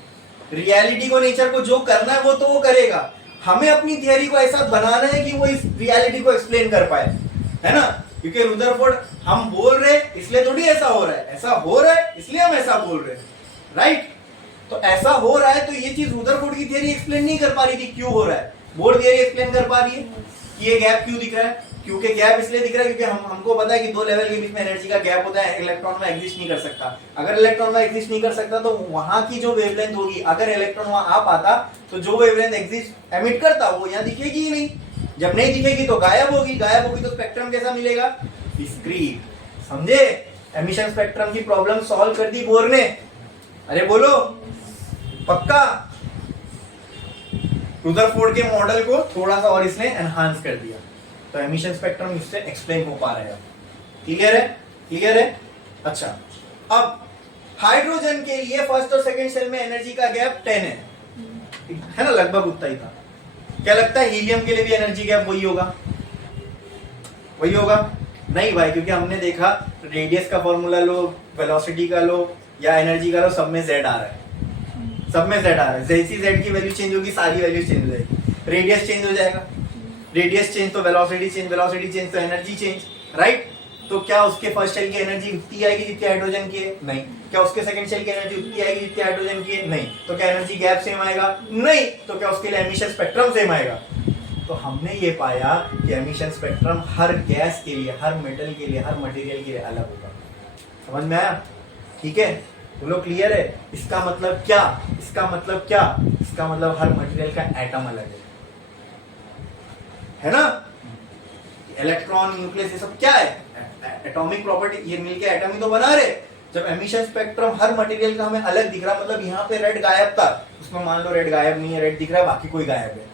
रियलिटी को, नेचर को जो करना है वो तो वो करेगा। हमें अपनी थियरी को ऐसा बनाना है कि वो इस रियलिटी को एक्सप्लेन कर पाए, है ना? क्योंकि रुदरफोर्ड हम बोल रहे इसलिए थोड़ी ऐसा हो रहा है, ऐसा हो रहा है इसलिए हम ऐसा बोल रहे हैं, राइट? तो ऐसा हो रहा है तो ये चीज रुदरफोर्ड की थियरी एक्सप्लेन नहीं कर पा रही थी क्यों हो रहा है। बोर थियरी एक्सप्लेन कर पा रही है कि ये गैप क्यों दिख रहा है। क्योंकि गैप इसलिए दिख रहा है क्योंकि हमको पता है कि दो लेवल के बीच में एनर्जी का गैप होता है, इलेक्ट्रॉन में एग्जिस्ट नहीं कर सकता। अगर इलेक्ट्रॉन में एग्जिस्ट नहीं कर सकता तो वहां की जो वेवलेंथ होगी, अगर इलेक्ट्रॉन वहां आ पाता तो जो वेवलेंथ एग्जिस्ट एमिट करता वो यहाँ दिखेगी ही नहीं। जब नहीं दिखेगी तो गायब होगी, गायब होगी तो स्पेक्ट्रम कैसा मिलेगा? डिस्क्रीट। समझे? एमिशन स्पेक्ट्रम की प्रॉब्लम सॉल्व कर दी बोर ने। अरे बोलो पक्का? रुदरफोर्ड के मॉडल को थोड़ा सा और इसने एनहांस कर दिया, तो एमिशन स्पेक्ट्रम इससे एक्सप्लेन हो पा रहा है। क्लियर है? क्लियर है? अच्छा, अब हाइड्रोजन के लिए फर्स्ट और सेकंड शेल में एनर्जी का गैप 10 है ना? लगभग उतना ही था। क्या लगता है हीलियम के लिए भी एनर्जी गैप वही होगा? वही होगा? नहीं भाई, क्योंकि हमने देखा रेडियस का फॉर्मूला लो, वेलोसिटी का लो या एनर्जी का लो, सब में जेड आ रहा है, सब में जेड आ रहा है। जैसी जेड की वैल्यू चेंज होगी सारी वैल्यू चेंज हो जाएगी। रेडियस चेंज हो जाएगा, रेडियस चेंज तो वेलोसिटी चेंज, वेलोसिटी चेंज तो एनर्जी चेंज, राइट? तो क्या उसके फर्स्ट शेल की एनर्जी उतनी आएगी जितनी हाइड्रोजन की है? नहीं। क्या उसके सेकंड शेल की एनर्जी उतनी आएगी जितनी हाइड्रोजन की है? नहीं। तो क्या एनर्जी गैप सेम आएगा? नहीं। तो क्या उसके लिए एमिशन स्पेक्ट्रम सेम आएगा? तो हमने ये पाया कि एमिशन स्पेक्ट्रम हर गैस के लिए, हर मेटल के लिए, हर मटेरियल के लिए अलग होगा। समझ में आया? ठीक है, बोलो क्लियर है? इसका मतलब क्या? इसका मतलब क्या? इसका मतलब हर मटेरियल का एटम अलग है ना? इलेक्ट्रॉन, न्यूक्लियस, ये सब क्या है? एटॉमिक प्रॉपर्टी, ये मिलके एटम ही तो बना रहे। जब एमिशन स्पेक्ट्रम हर मटेरियल का हमें अलग दिख रहा, मतलब यहाँ पे रेड गायब था, उसमें मान लो रेड गायब नहीं है, रेड दिख रहा है, बाकी कोई गायब है।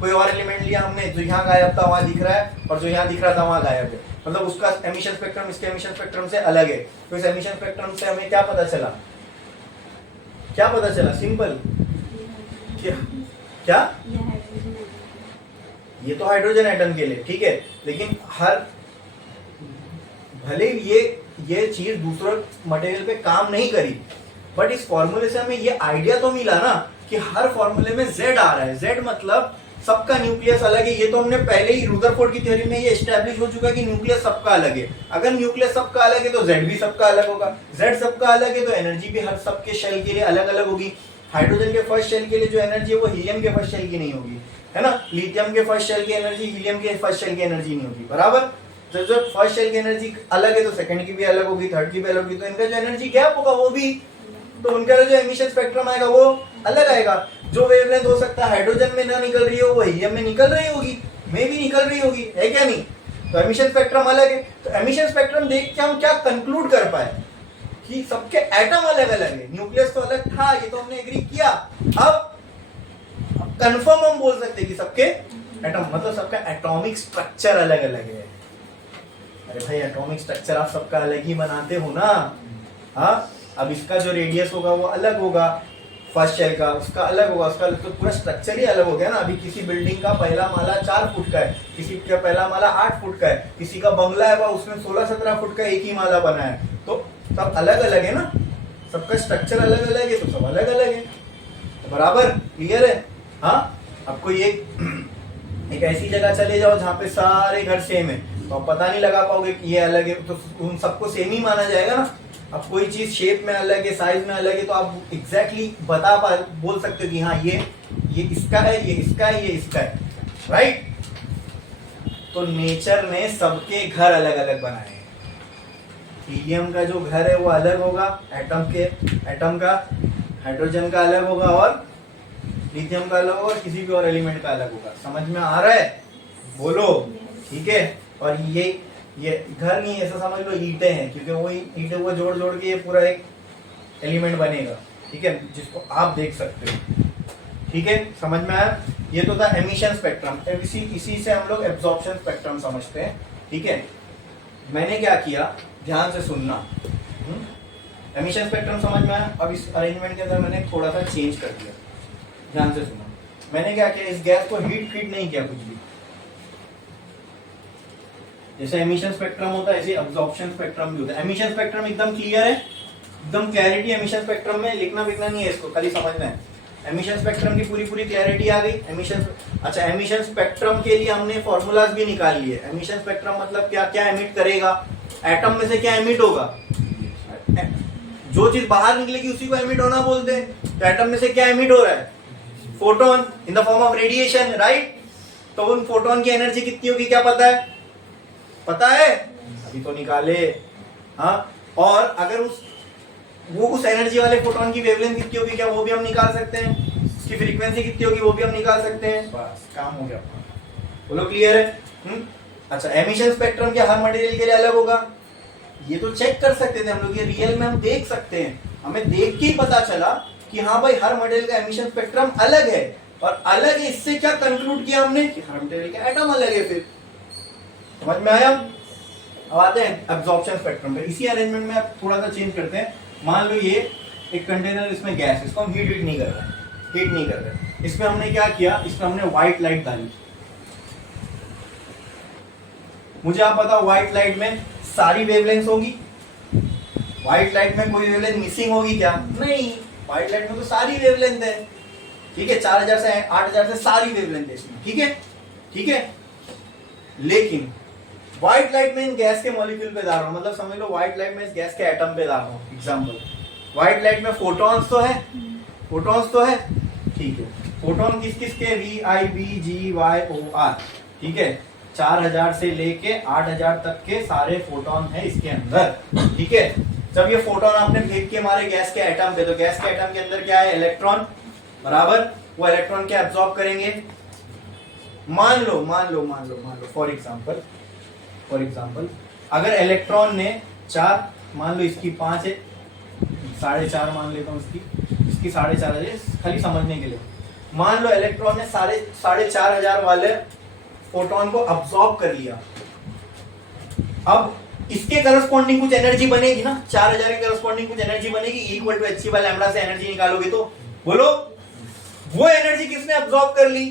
कोई और एलिमेंट लिया हमने, जो यहाँ गायब था वहां दिख रहा है, और जो यहाँ दिख रहा था वहां गायब है, मतलब उसका एमिशन स्पेक्ट्रम इसके एमिशन स्पेक्ट्रम से अलग है। तो इस एमिशन स्पेक्ट्रम से हमें क्या पता चला? क्या पता चला? सिंपल। क्या? ये तो हाइड्रोजन एटम के लिए ठीक है, लेकिन हर भले ये चीज दूसरे मटेरियल पे काम नहीं करी, बट इस फॉर्मूले से हमें ये आइडिया तो मिला ना कि हर फॉर्मूले में Z आ रहा है। Z मतलब सबका न्यूक्लियस अलग है। ये तो हमने पहले ही रुदरफोर्ड की थ्योरी में ये एस्टैब्लिश हो चुका है कि न्यूक्लियस सबका अलग है। अगर न्यूक्लियस सबका अलग है तो Z भी सबका अलग होगा। Z सबका अलग है तो एनर्जी भी हर सबके शेल के लिए अलग अलग होगी। हाइड्रोजन के फर्स्ट शेल के लिए जो एनर्जी है वो हीलियम के फर्स्ट शेल की नहीं होगी, है ना? लिथियम के फर्स्ट शेल की एनर्जी हीलियम के फर्स्ट शेल की एनर्जी नहीं होगी, बराबर? तो जो फर्स्ट शेल की एनर्जी अलग है तो सेकंड की भी अलग होगी, थर्ड की भी अलग होगी, तो इनका जो एनर्जी गैप होगा वो भी, तो उनका जो एमिशन स्पेक्ट्रम आएगा वो अलग आएगा। जो वेवलेंथ हो सकता है हाइड्रोजन में ना निकल रही हो वो हीलियम में निकल रही होगी, में भी निकल रही होगी, है क्या नहीं? तो एमिशन स्पेक्ट्रम अलग है। तो एमिशन स्पेक्ट्रम देख के हम क्या कंक्लूड कर पाए कि सबके एटम अलग अलग है, न्यूक्लियस तो अलग था, ये तो हमने एग्री किया। अब कंफर्म हम बोल सकते हैं कि सबके एटम मतलब सबका एटॉमिक स्ट्रक्चर अलग अलग है। अरे भाई एटॉमिक स्ट्रक्चर आप सबका अलग ही बनाते हो ना। हाँ, अब इसका जो रेडियस होगा वो अलग होगा, फर्स्ट शेल का उसका अलग होगा, उसका तो पूरा स्ट्रक्चर ही अलग हो गया ना। अभी किसी बिल्डिंग का पहला माला 4 फुट का है, किसी का पहला माला 8 फुट का है, किसी का बंगला है उसमें 16-17 फुट का एक ही माला बना है, तो सब अलग अलग है ना, सबका स्ट्रक्चर अलग अलग है, तो सब अलग अलग है। बराबर क्लियर है। हाँ, आपको ये एक ऐसी जगह चले जाओ जहाँ पे सारे घर सेम है, तो आप पता नहीं लगा पाओगे कि ये अलग है, तो उन सबको सेम ही माना जाएगा ना। अब कोई चीज शेप में अलग है, साइज में अलग है, तो आप एग्जैक्टली बोल सकते हो कि हाँ ये इसका है, ये इसका है, ये इसका है, राइट। तो नेचर ने सबके घर अलग अलग बनाए हैं। हीलियम का जो घर है वो अलग होगा, एटम का, हाइड्रोजन का अलग होगा, और लिथियम का अलग होगा, किसी भी और एलिमेंट का अलग होगा। समझ में आ रहा है? बोलो। ठीक है। और ये घर नहीं, ऐसा समझ लो ईंटें हैं, क्योंकि वो ईंटें को जोड़ जोड़ के ये पूरा एक एलिमेंट बनेगा, ठीक है, जिसको आप देख सकते हो। ठीक है, समझ में आया? ये तो था एमिशन स्पेक्ट्रम। इसी से हम लोग एब्जॉर्प्शन स्पेक्ट्रम समझते हैं। ठीक है, मैंने क्या किया, ध्यान से सुनना। एमिशन स्पेक्ट्रम समझ में आया? अब इस अरेंजमेंट के अंदर मैंने थोड़ा सा चेंज कर दिया, ध्यान से सुनो। मैंने क्या किया, इस गैस को हीट फीड नहीं किया कुछ भी। जैसे एमिशन स्पेक्ट्रम होता है ऐसे एब्जॉर्प्शन स्पेक्ट्रम भी होता है। एमिशन स्पेक्ट्रम एकदम क्लियर है, एकदम क्लैरिटी एमिशन स्पेक्ट्रम में, लिखना विखना नहीं है, इसको खाली समझना है। एमिशन स्पेक्ट्रम की पूरी क्लैरिटी आ गई। अच्छा, एमिशन स्पेक्ट्रम के लिए हमने फॉर्मूलाज भी निकाल लिए। एमिशन स्पेक्ट्रम मतलब क्या क्या एमिट करेगा, एटम में से क्या एमिट होगा, जो चीज बाहर निकलेगी उसी को एमिट होना बोलते हैं। तो एटम में से क्या एमिट हो रहा है, photon in the form of radiation, right. तो उन फोटोन की एनर्जी कितनी होगी क्या पता है? पता है? अभी तो निकाले। हाँ, और अगर उस एनर्जी वाले फोटोन की वेवलेंथ कितनी होगी क्या वो भी हम निकाल सकते हैं, उसकी फ्रीक्वेंसी कितनी होगी वो भी हम निकाल सकते हैं। बस काम हो गया। बोलो क्लियर है? अच्छा, एमिशन स्पेक्ट्रम क्या हर मटेरियल के लिए अलग होगा? ये तो चेक कर सकते थे हम लोग, ये रियल में हम देख सकते हैं, हमें देख के ही पता चला कि हाँ भाई हर मटेरियल का एमिशन स्पेक्ट्रम अलग है। और अलग है, इससे क्या कंक्लूड किया हमने कि हर मटेरियल का एटम अलग है। फिर समझ में आया? अब आते हैं एब्जॉर्प्शन स्पेक्ट्रम पे। इसी अरेंजमेंट में आप थोड़ा सा चेंज करते हैं। मान लो ये एक कंटेनर, इसमें गैस, इसको हम हीट नहीं कर रहे, इसमें हमने क्या किया, इसमें हमने व्हाइट लाइट डाली। मुझे आप बताओ, व्हाइट लाइट में सारी वेवलेंथ होगी? व्हाइट लाइट में कोई वेवलेंथ मिसिंग होगी क्या? नहीं, व्हाइट लाइट में तो सारी वेवलेंथ है। ठीक है, 4000 से 8000 से सारी वेवलेंथ है इसमें। ठीक है, लेकिन व्हाइट लाइट में इन गैस के मॉलिक्यूल पे डाल रहा हूं, मतलब समझ लो व्हाइट लाइट में इस गैस के एटम पे डाल रहा हूं। एग्जांपल, व्हाइट लाइट में फोटॉन्स तो है, ठीक है। फोटोन किस किस के? VIBGYOR, ठीक है। 4000 से लेके 8000 तक के सारे फोटोन है इसके अंदर। ठीक है, जब ये फोटोन आपने फेंक के मारे गैस के एटम पे, तो गैस के एटम के अंदर क्या है, इलेक्ट्रॉन, बराबर। वो इलेक्ट्रॉन क्या एब्जॉर्ब करेंगे? मान लो फॉर एग्जाम्पल अगर इलेक्ट्रॉन ने 4, मान लो इसकी 5 है, 4.5 मान लेता हूं, इसकी 4.5 है, खाली समझने के लिए। मान लो इलेक्ट्रॉन ने 4,500 वाले फोटोन को अब्सॉर्ब कर लिया। अब इसके करस्पॉन्डिंग कुछ एनर्जी बनेगी ना, 4000 के करस्पॉन्डिंग कुछ एनर्जी बनेगी, equal to hc by lambda से एनर्जी निकालोगे तो बोलो, वो एनर्जी किसने अब्सॉर्ब कर ली?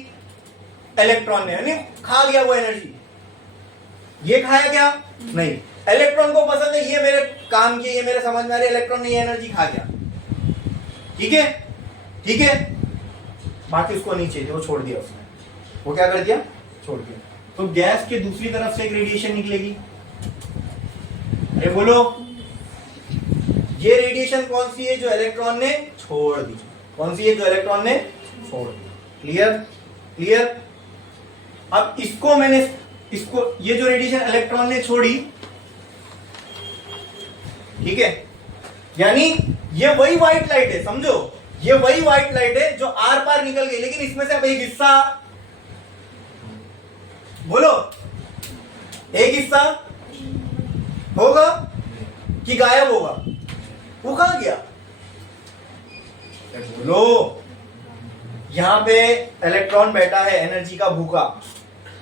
इलेक्ट्रॉन ने, यानी खा गया वो एनर्जी। ये खाया क्या? नहीं। इलेक्ट्रॉन को पसंद है ये मेरे काम किए, ये मेरे समझ में आ रही है, इलेक्ट्रॉन ने ये एनर्जी खा गया। ठीक है, बाकी उसको नहीं चाहिए, वो छोड़ दिया उसने। वो क्या कर दिया? छोड़ दिया। तो गैस के दूसरी तरफ से एक रेडिएशन निकलेगी। अरे बोलो, ये रेडिएशन कौन सी है? जो इलेक्ट्रॉन ने छोड़ दी। कौन सी है? जो इलेक्ट्रॉन ने छोड़ दी। क्लियर? अब इसको ये जो रेडिएशन इलेक्ट्रॉन ने छोड़ी, ठीक है, यानी ये वही व्हाइट लाइट है, समझो, ये वही व्हाइट लाइट है जो आर पार निकल गई, लेकिन इसमें से अब एक हिस्सा, बोलो, एक हिस्सा होगा कि गायब होगा? वो कहां गया? बोलो, यहां पे इलेक्ट्रॉन बैठा है एनर्जी का भूखा,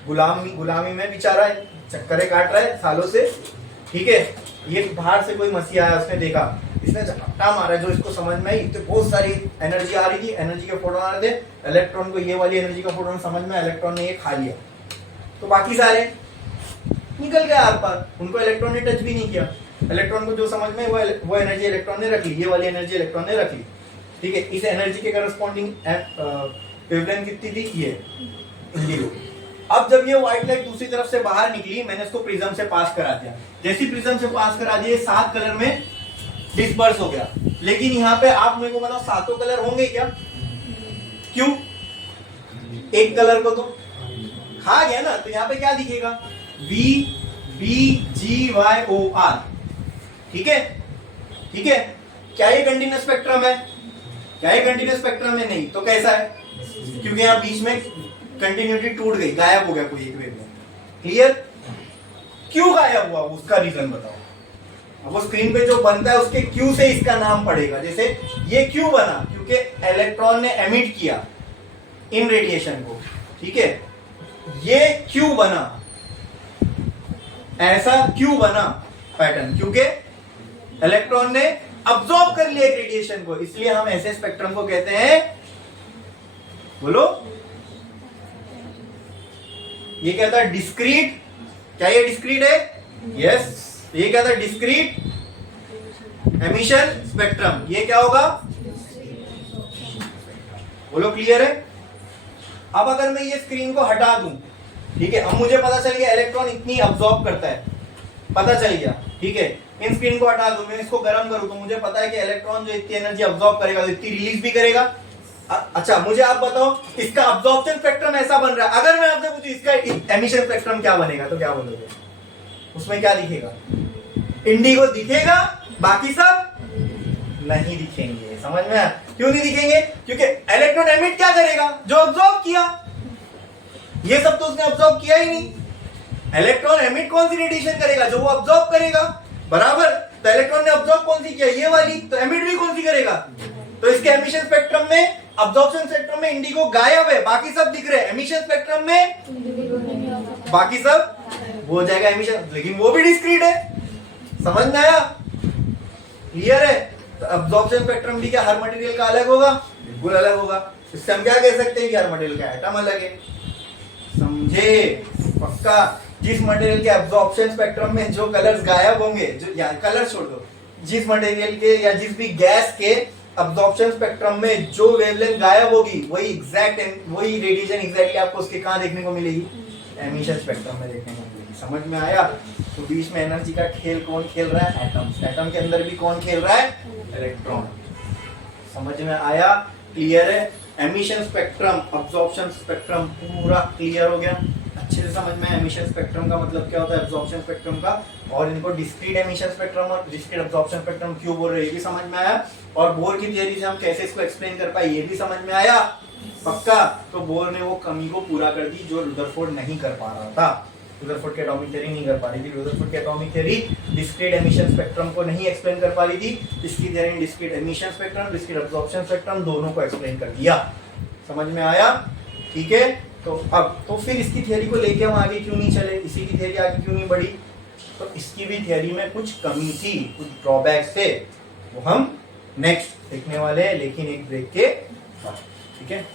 गुलामी में बेचारा चक्करे काट रहा है सालों से, ठीक है। ये बाहर से कोई मसीहा आया, उसने देखा, इसने झपटा मारा, जो इसको समझ में आई, तो बहुत सारी एनर्जी आ रही थी, एनर्जी के फोटोन आ रहे थे, इलेक्ट्रॉन को ये वाली एनर्जी का फोटोन समझ में, इलेक्ट्रॉन ने ये खा लिया, तो बाकी सारे निकल गए आर पार, उनको इलेक्ट्रॉन ने टच भी नहीं किया। इलेक्ट्रॉन को जो समझ में वो एनर्जी इलेक्ट्रॉन ने रख ली, ये वाली एनर्जी इलेक्ट्रॉन ने रख ली, ठीक है। इस एनर्जी के करस्पॉन्डिंग वेवलेंथ कितनी थी, ये इंडिगो। अब जब ये व्हाइट लाइट दूसरी तरफ से बाहर निकली, मैंने इसको प्रिज्म से पास करा दिया, जैसी प्रिज्म से पास करा दिया 7 कलर में डिस्पर्स हो गया। लेकिन यहाँ पे आप मेरे को बताओ, सातों कलर होंगे क्या? क्यों? एक कलर को तो खा गया ना, तो यहाँ पे क्या दिखेगा? VBGYOR, ठीक है, ठीक है। क्या ये कंटिन्यूअस स्पेक्ट्रम है? क्या ये कंटिन्यूअस स्पेक्ट्रम है? नहीं। तो कैसा है? क्योंकि यहाँ बीच में कंटिन्यूटी टूट गई, गायब हो गया कोई एक वेवलेंथ। क्लियर? क्यों गायब हुआ, उसका रीजन बताओ। अब वो स्क्रीन पे जो बनता है उसके क्यू से इसका नाम पड़ेगा। जैसे ये क्यों बना? क्योंकि इलेक्ट्रॉन ने एमिट किया इन रेडिएशन को, ठीक है। ये क्यों बना, ऐसा क्यों बना पैटर्न? क्योंकि इलेक्ट्रॉन ने अब्सॉर्ब कर लिया रेडिएशन को, इसलिए हम ऐसे स्पेक्ट्रम को कहते हैं, बोलो, ये क्या था? डिस्क्रीट। क्या ये डिस्क्रीट है? यस। ये क्या था? Discrete emission spectrum. ये क्या होगा? बोलो, क्लियर है? अब अगर मैं ये स्क्रीन को हटा दूं, ठीक है, अब मुझे पता चल गया इलेक्ट्रॉन इतनी अब्सॉर्ब करता है, पता चल गया, ठीक है। इन स्क्रीन को हटा दूं, मैं इसको गर्म करूं, तो मुझे पता है कि इलेक्ट्रॉन जो इतनी एनर्जी अब्सॉर्ब करेगा तो इतनी रिलीज भी करेगा। अच्छा, मुझे आप बताओ, इसका अब्सॉर्प्शन स्पेक्ट्रम ऐसा बन रहा है, अगर मैं आपसे पूछूं इसका एमिशन स्पेक्ट्रम क्या बनेगा, तो क्या बोलोगे? उसमें क्या दिखेगा? इंडिगो दिखेगा, बाकी सब नहीं दिखेंगे। समझ में आया? क्यों नहीं दिखेंगे? क्योंकि इलेक्ट्रॉन एमिट क्या करेगा? जो अब्सॉर्ब किया। ये सब तो उसने अब्सॉर्ब किया ही नहीं। इलेक्ट्रॉन एमिट कौन सी रेडिएशन करेगा? जो वो अब्सॉर्ब करेगा, बराबर। तो इलेक्ट्रॉन ने अब्सॉर्ब कौन सी किया? ये वाली। तो एमिट भी कौन सी करेगा? तो इसके एमिशन स्पेक्ट्रम में, अब्सॉर्प्शन स्पेक्ट्रम में इंडिगो गायब है, बाकी सब दिख रहे हैं। एमिशन स्पेक्ट्रम में बाकी सब वो हो जाएगा एमिशन, लेकिन वो भी डिस्क्रीट है। समझ में आया? क्लियर है? तो अब्सॉर्प्शन स्पेक्ट्रम भी क्या हर मटेरियल का अलग होगा? बिल्कुल अलग होगा। इससे हम क्या कह सकते हैं कि हर मटेरियल का एटम अलग है। समझे? पक्का? जिस मटेरियल के अब्सॉर्प्शन स्पेक्ट्रम में जो कलर्स गायब होंगे, जो या कलर छोड़ दो, जिस मटेरियल के या जिस भी गैस के अब्सॉर्प्शन स्पेक्ट्रम में जो वेवलेंथ गायब होगी, वही रेडिएशन एग्जैक्टली आपको उसके कहां देखने को मिलेगी? एमिशन स्पेक्ट्रम में देखने को मिलेगी। समझ में आया? तो बीच में एनर्जी का खेल कौन खेल रहा है? एटम्स। एटम के अंदर भी कौन खेल रहा है? इलेक्ट्रॉन। समझ में आया? क्लियर है? एमिशन स्पेक्ट्रम, अब्सॉर्प्शन स्पेक्ट्रम पूरा क्लियर हो गया? अच्छे से समझ में आया एमिशन स्पेक्ट्रम का मतलब क्या होता है, अब्सॉर्प्शन स्पेक्ट्रम का, और इनको डिस्क्रीट एमिशन स्पेक्ट्रम और डिस्क्रीट अब्सॉर्प्शन स्पेक्ट्रम क्यों बोल रहे हैं ये भी समझ में आया, और बोर की थियरी से हम कैसे इसको एक्सप्लेन कर पाए ये भी समझ में आया। पक्का? तो बोर ने वो कमी को पूरा कर दी जो रुदरफोर्ड नहीं कर पा रहा था। रुदरफोर्ड की एटॉमिक थ्योरी नहीं कर पा रही थी। रुदरफोर्ड की atomic theory discrete emission spectrum को नहीं एक्सप्लेन कर पा रही थी। इसकी थ्योरी ने discrete emission spectrum, discrete absorption spectrum दोनों को एक्सप्लेन कर दिया। समझ में आया? ठीक है। तो अब तो फिर इसकी थ्योरी को लेके हम आगे क्यों नहीं चले, इसी की थ्योरी आगे क्यों नहीं बढ़ी? तो इसकी भी थ्योरी में कुछ कमी थी, कुछ ड्रॉबैक्स थे, वो हम नेक्स्ट देखने वाले हैं, लेकिन एक ब्रेक के बाद। ठीक है।